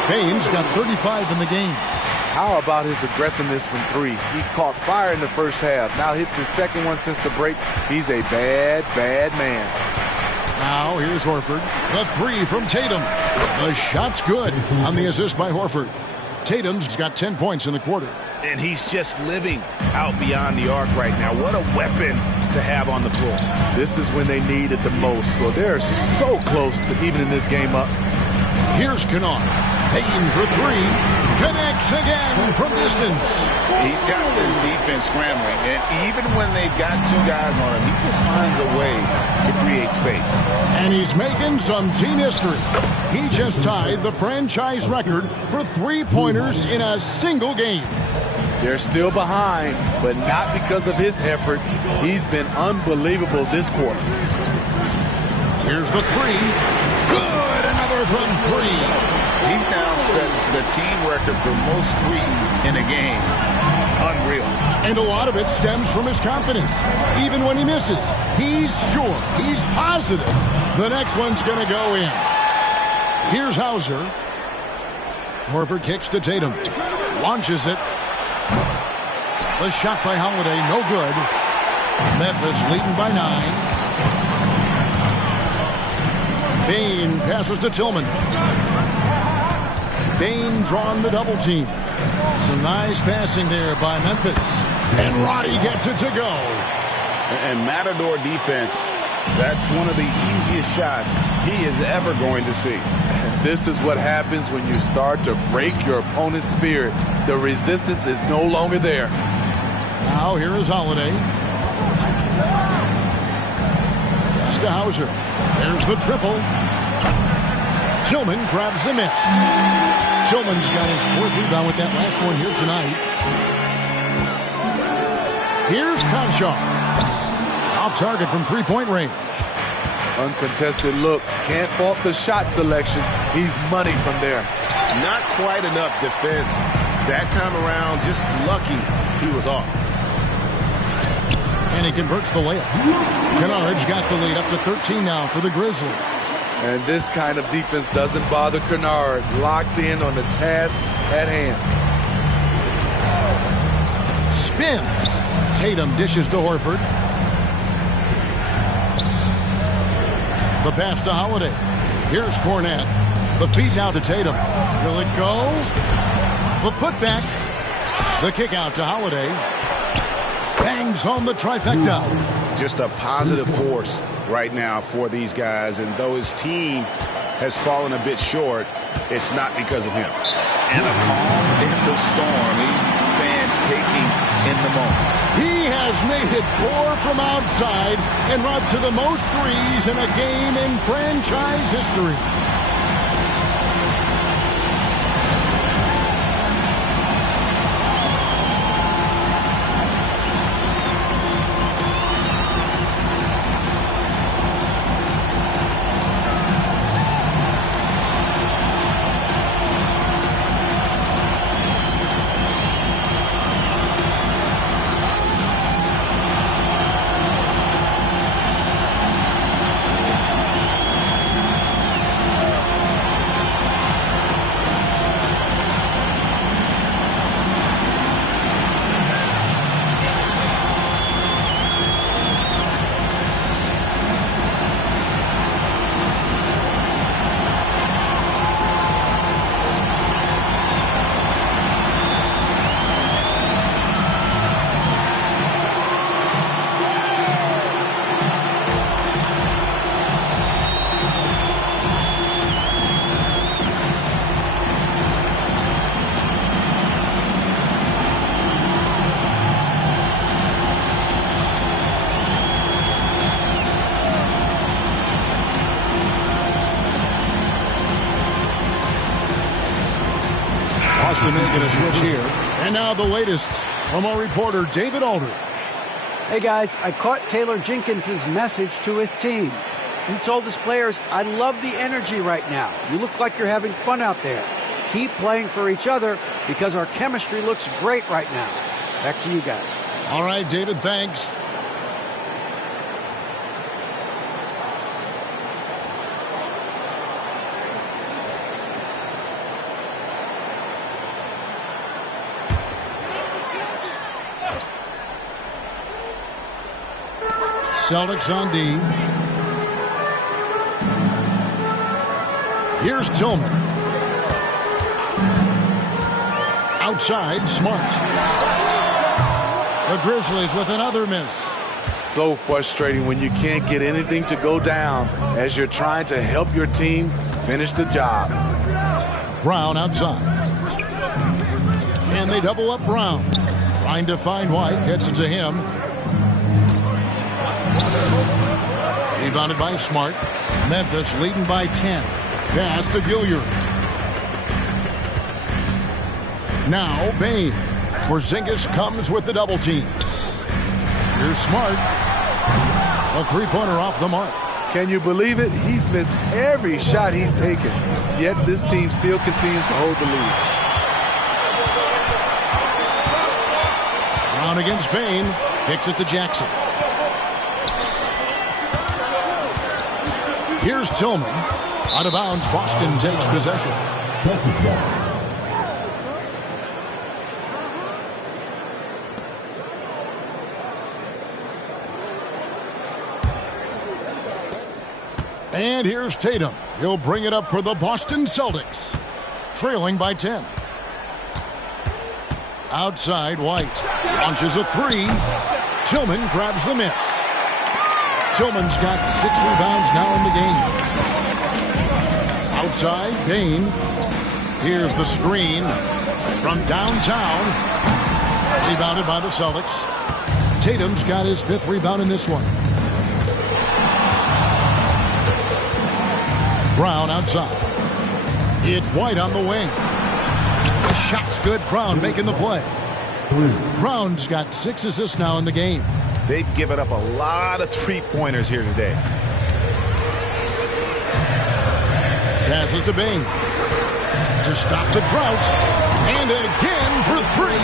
Bain's got 35 in the game. How about his aggressiveness from three? He caught fire in the first half. Now hits his second one since the break. He's a bad, bad man. Now here's Horford. The three from Tatum. The shot's good on the assist by Horford. Tatum's got 10 points in the quarter. And he's just living out beyond the arc right now. What a weapon to have on the floor. This is when they need it the most. So they're so close to evening this game up. Here's Kennard. Payton for three. Connects again from distance. He's got this defense scrambling, and even when they've got two guys on him, he just finds a way to create space. And he's making some team history. He just tied the franchise record for three-pointers in a single game. They're still behind, but not because of his efforts. He's been unbelievable this quarter. Here's the three. Good, another from three. He's now set the team record for most threes in a game. Unreal. And a lot of it stems from his confidence. Even when he misses, he's sure, he's positive the next one's going to go in. Here's Hauser. Horford kicks to Tatum. Launches it. The shot by Holiday, no good. Memphis leading by 9. Bain passes to Tillman. Bain drawn the double team. Some nice passing there by Memphis. And Roddy gets it to go. And Matador defense, that's one of the easiest shots he is ever going to see. And this is what happens when you start to break your opponent's spirit. The resistance is no longer there. Now here is Holiday. Pass to Hauser. There's the triple. Tillman grabs the miss. Tillman's got his fourth rebound with that last one here tonight. Here's Conchar. Off target from three-point range. Uncontested look. Can't fault the shot selection. He's money from there. Not quite enough defense. That time around, just lucky he was off. And he converts the layup. Kennard's got the lead up to 13 now for the Grizzlies. And this kind of defense doesn't bother Kennard. Locked in on the task at hand. Spins. Tatum dishes to Horford. The pass to Holiday. Here's Cornette. The feed now to Tatum. Will it go? The putback. The kick out to Holiday. Bangs home the trifecta. Just a positive force right now for these guys, and though his team has fallen a bit short, it's not because of him. And a calm in the storm. These fans taking in the moment. He has made it pour from outside and brought to the most threes in a game in franchise history. Making a switch here. And now the latest from our reporter, David Aldridge. Hey, guys, I caught Taylor Jenkins' message to his team. He told his players, "I love the energy right now. You look like you're having fun out there. Keep playing for each other because our chemistry looks great right now." Back to you guys. All right, David, thanks. Celtics on D. Here's Tillman. Outside, Smart. The Grizzlies with another miss. So frustrating when you can't get anything to go down as you're trying to help your team finish the job. Brown outside. And they double up Brown. Trying to find White. Gets it to him. Rebounded by Smart. Memphis leading by 10. Pass to Gilliard. Now Bain. Porzingis comes with the double team. Here's Smart. A three-pointer off the mark. Can you believe it? He's missed every shot he's taken. Yet this team still continues to hold the lead. Brown against Bain. Kicks it to Jackson. Here's Tillman. Out of bounds, Boston takes possession. Celtics ball. And here's Tatum. He'll bring it up for the Boston Celtics. Trailing by 10. Outside, White. Launches a three. Tillman grabs the miss. Tillman's got 6 rebounds now in the game. Outside, Bain. Here's the screen from downtown. Rebounded by the Celtics. Tatum's got his 5th rebound in this one. Brown outside. It's White on the wing. The shot's good. Brown making the play. Brown's got 6 assists now in the game. They've given up a lot of three-pointers here today. Passes to Bain. To stop the drought. And again for 3.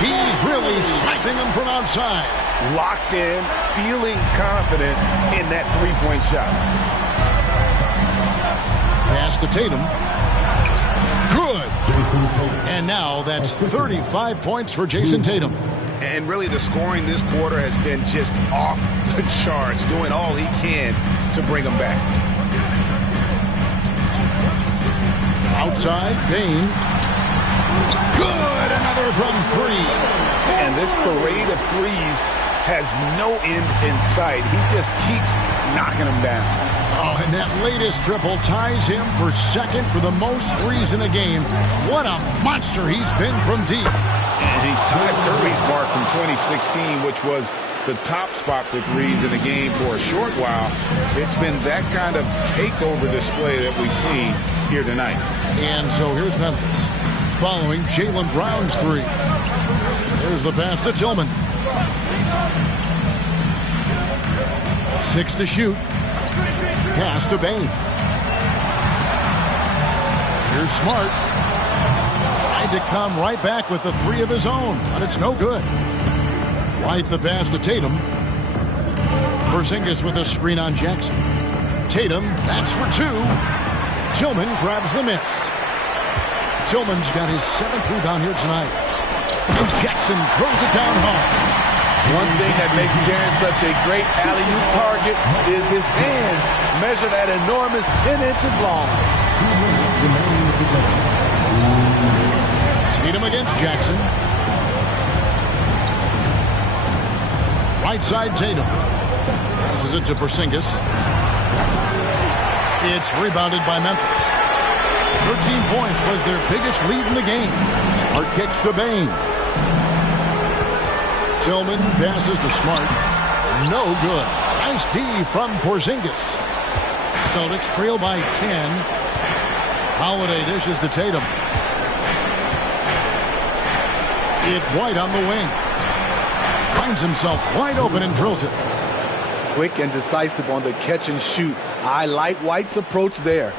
He's really sniping them from outside. Locked in, feeling confident in that three-point shot. Pass to Tatum. Good. And now that's 35 points for Jason Tatum. And really the scoring this quarter has been just off the charts, doing all he can to bring them back. Outside, Bain. Good. Another from 3. And this parade of threes has no end in sight. He just keeps knocking them down. Oh, and that latest triple ties him for 2nd for the most threes in a game. What a monster he's been from deep. And he's tied Curry's mark from 2016, which was the top spot for threes in the game for a short while. It's been that kind of takeover display that we've seen here tonight. And so here's Memphis following Jaylen Brown's 3. There's the pass to Tillman. 6 to shoot. Pass to Bain. Here's Smart. Tried to come right back with the 3 of his own, but it's no good. White the pass to Tatum. Porzingis with a screen on Jackson. Tatum, that's for 2. Tillman grabs the miss. Tillman's got his 7th rebound here tonight. And Jackson throws it down hard. One thing that makes Jaren such a great alley-oop target is his hands, measured at enormous 10 inches long. Tatum against Jackson. Right side Tatum. Passes it to Porzingis. It's rebounded by Memphis. 13 points was their biggest lead in the game. Smart kicks to Bain. Tillman passes to Smart. No good. Nice D from Porzingis. Celtics trail by 10. Holiday dishes to Tatum. It's White on the wing. Finds himself wide open and drills it. quick and decisive on the catch and shoot. I like White's approach there.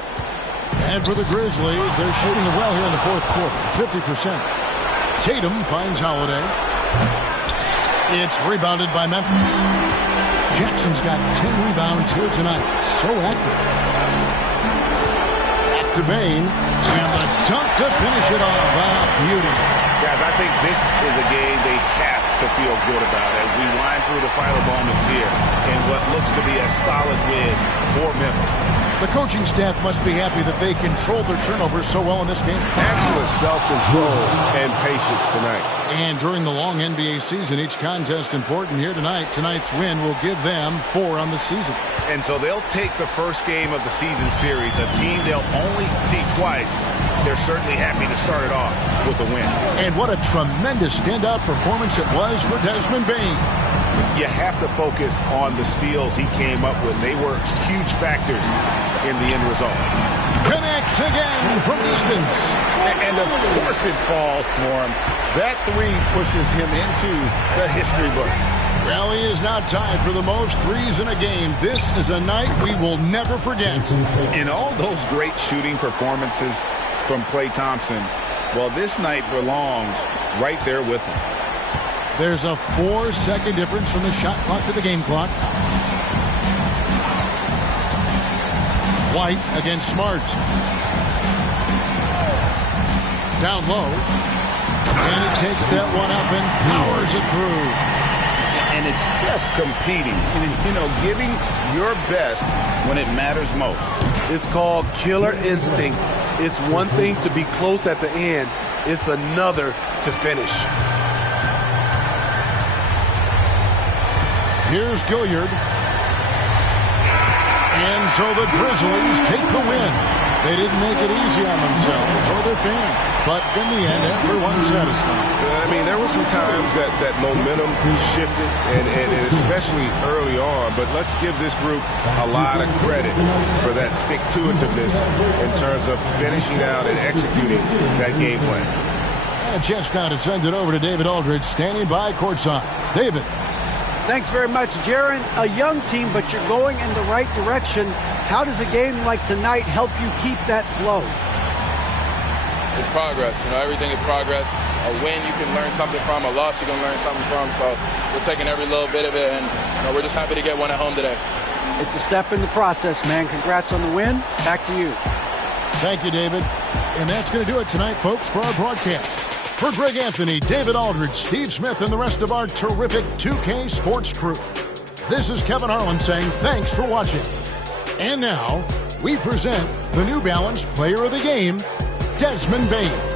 And for the Grizzlies, they're shooting it well here in the fourth quarter, 50%. Tatum finds Holiday. It's rebounded by Memphis. Jackson's got 10 rebounds here tonight. So active. Back to Bane. And the dunk to finish it off. Beauty. Guys, I think this is a game they have to feel good about as we wind through the final moments here in what looks to be a solid win for Memphis. The coaching staff must be happy that they controlled their turnovers so well in this game. Excellent self-control and patience tonight. And during the long NBA season, each contest important here tonight. Tonight's win will give them 4 on the season. And so they'll take the first game of the season series, a team they'll only see twice. They're certainly happy to start it off with a win. And what a tremendous standout performance it was for Desmond Bane. You have to focus on the steals he came up with. They were huge factors in the end result. Connects again from distance. And of course it falls for him. That three pushes him into the history books. Well, he is now tied for the most threes in a game. This is a night we will never forget. In all those great shooting performances from Klay Thompson, well, this night belongs right there with him. There's a 4-second difference from the shot clock to the game clock. White against Smart. Down low. And he takes that one up and powers it through. And it's just competing, giving your best when it matters most. It's called killer instinct. It's one thing to be close at the end. It's another to finish. Here's Gilliard. And so the Grizzlies take the win. They didn't make it easy on themselves or their fans. But in the end, everyone's satisfied. I mean, there were some times that momentum shifted, and especially early on. But let's give this group a lot of credit for that stick-to-itiveness in terms of finishing out and executing that game plan. And just now to send it over to David Aldridge, standing by courtside. David. Thanks very much, Jaron. A young team, but you're going in the right direction. How does a game like tonight help you keep that flow? It's progress. Everything is progress. A win you can learn something from. A loss you can learn something from. So we're taking every little bit of it, and we're just happy to get one at home today. It's a step in the process, man. Congrats on the win. Back to you. Thank you, David. And that's going to do it tonight, folks, for our broadcast. For Greg Anthony, David Aldridge, Steve Smith, and the rest of our terrific 2K Sports crew, this is Kevin Harlan saying thanks for watching. And now, we present the New Balance Player of the Game, Desmond Bane.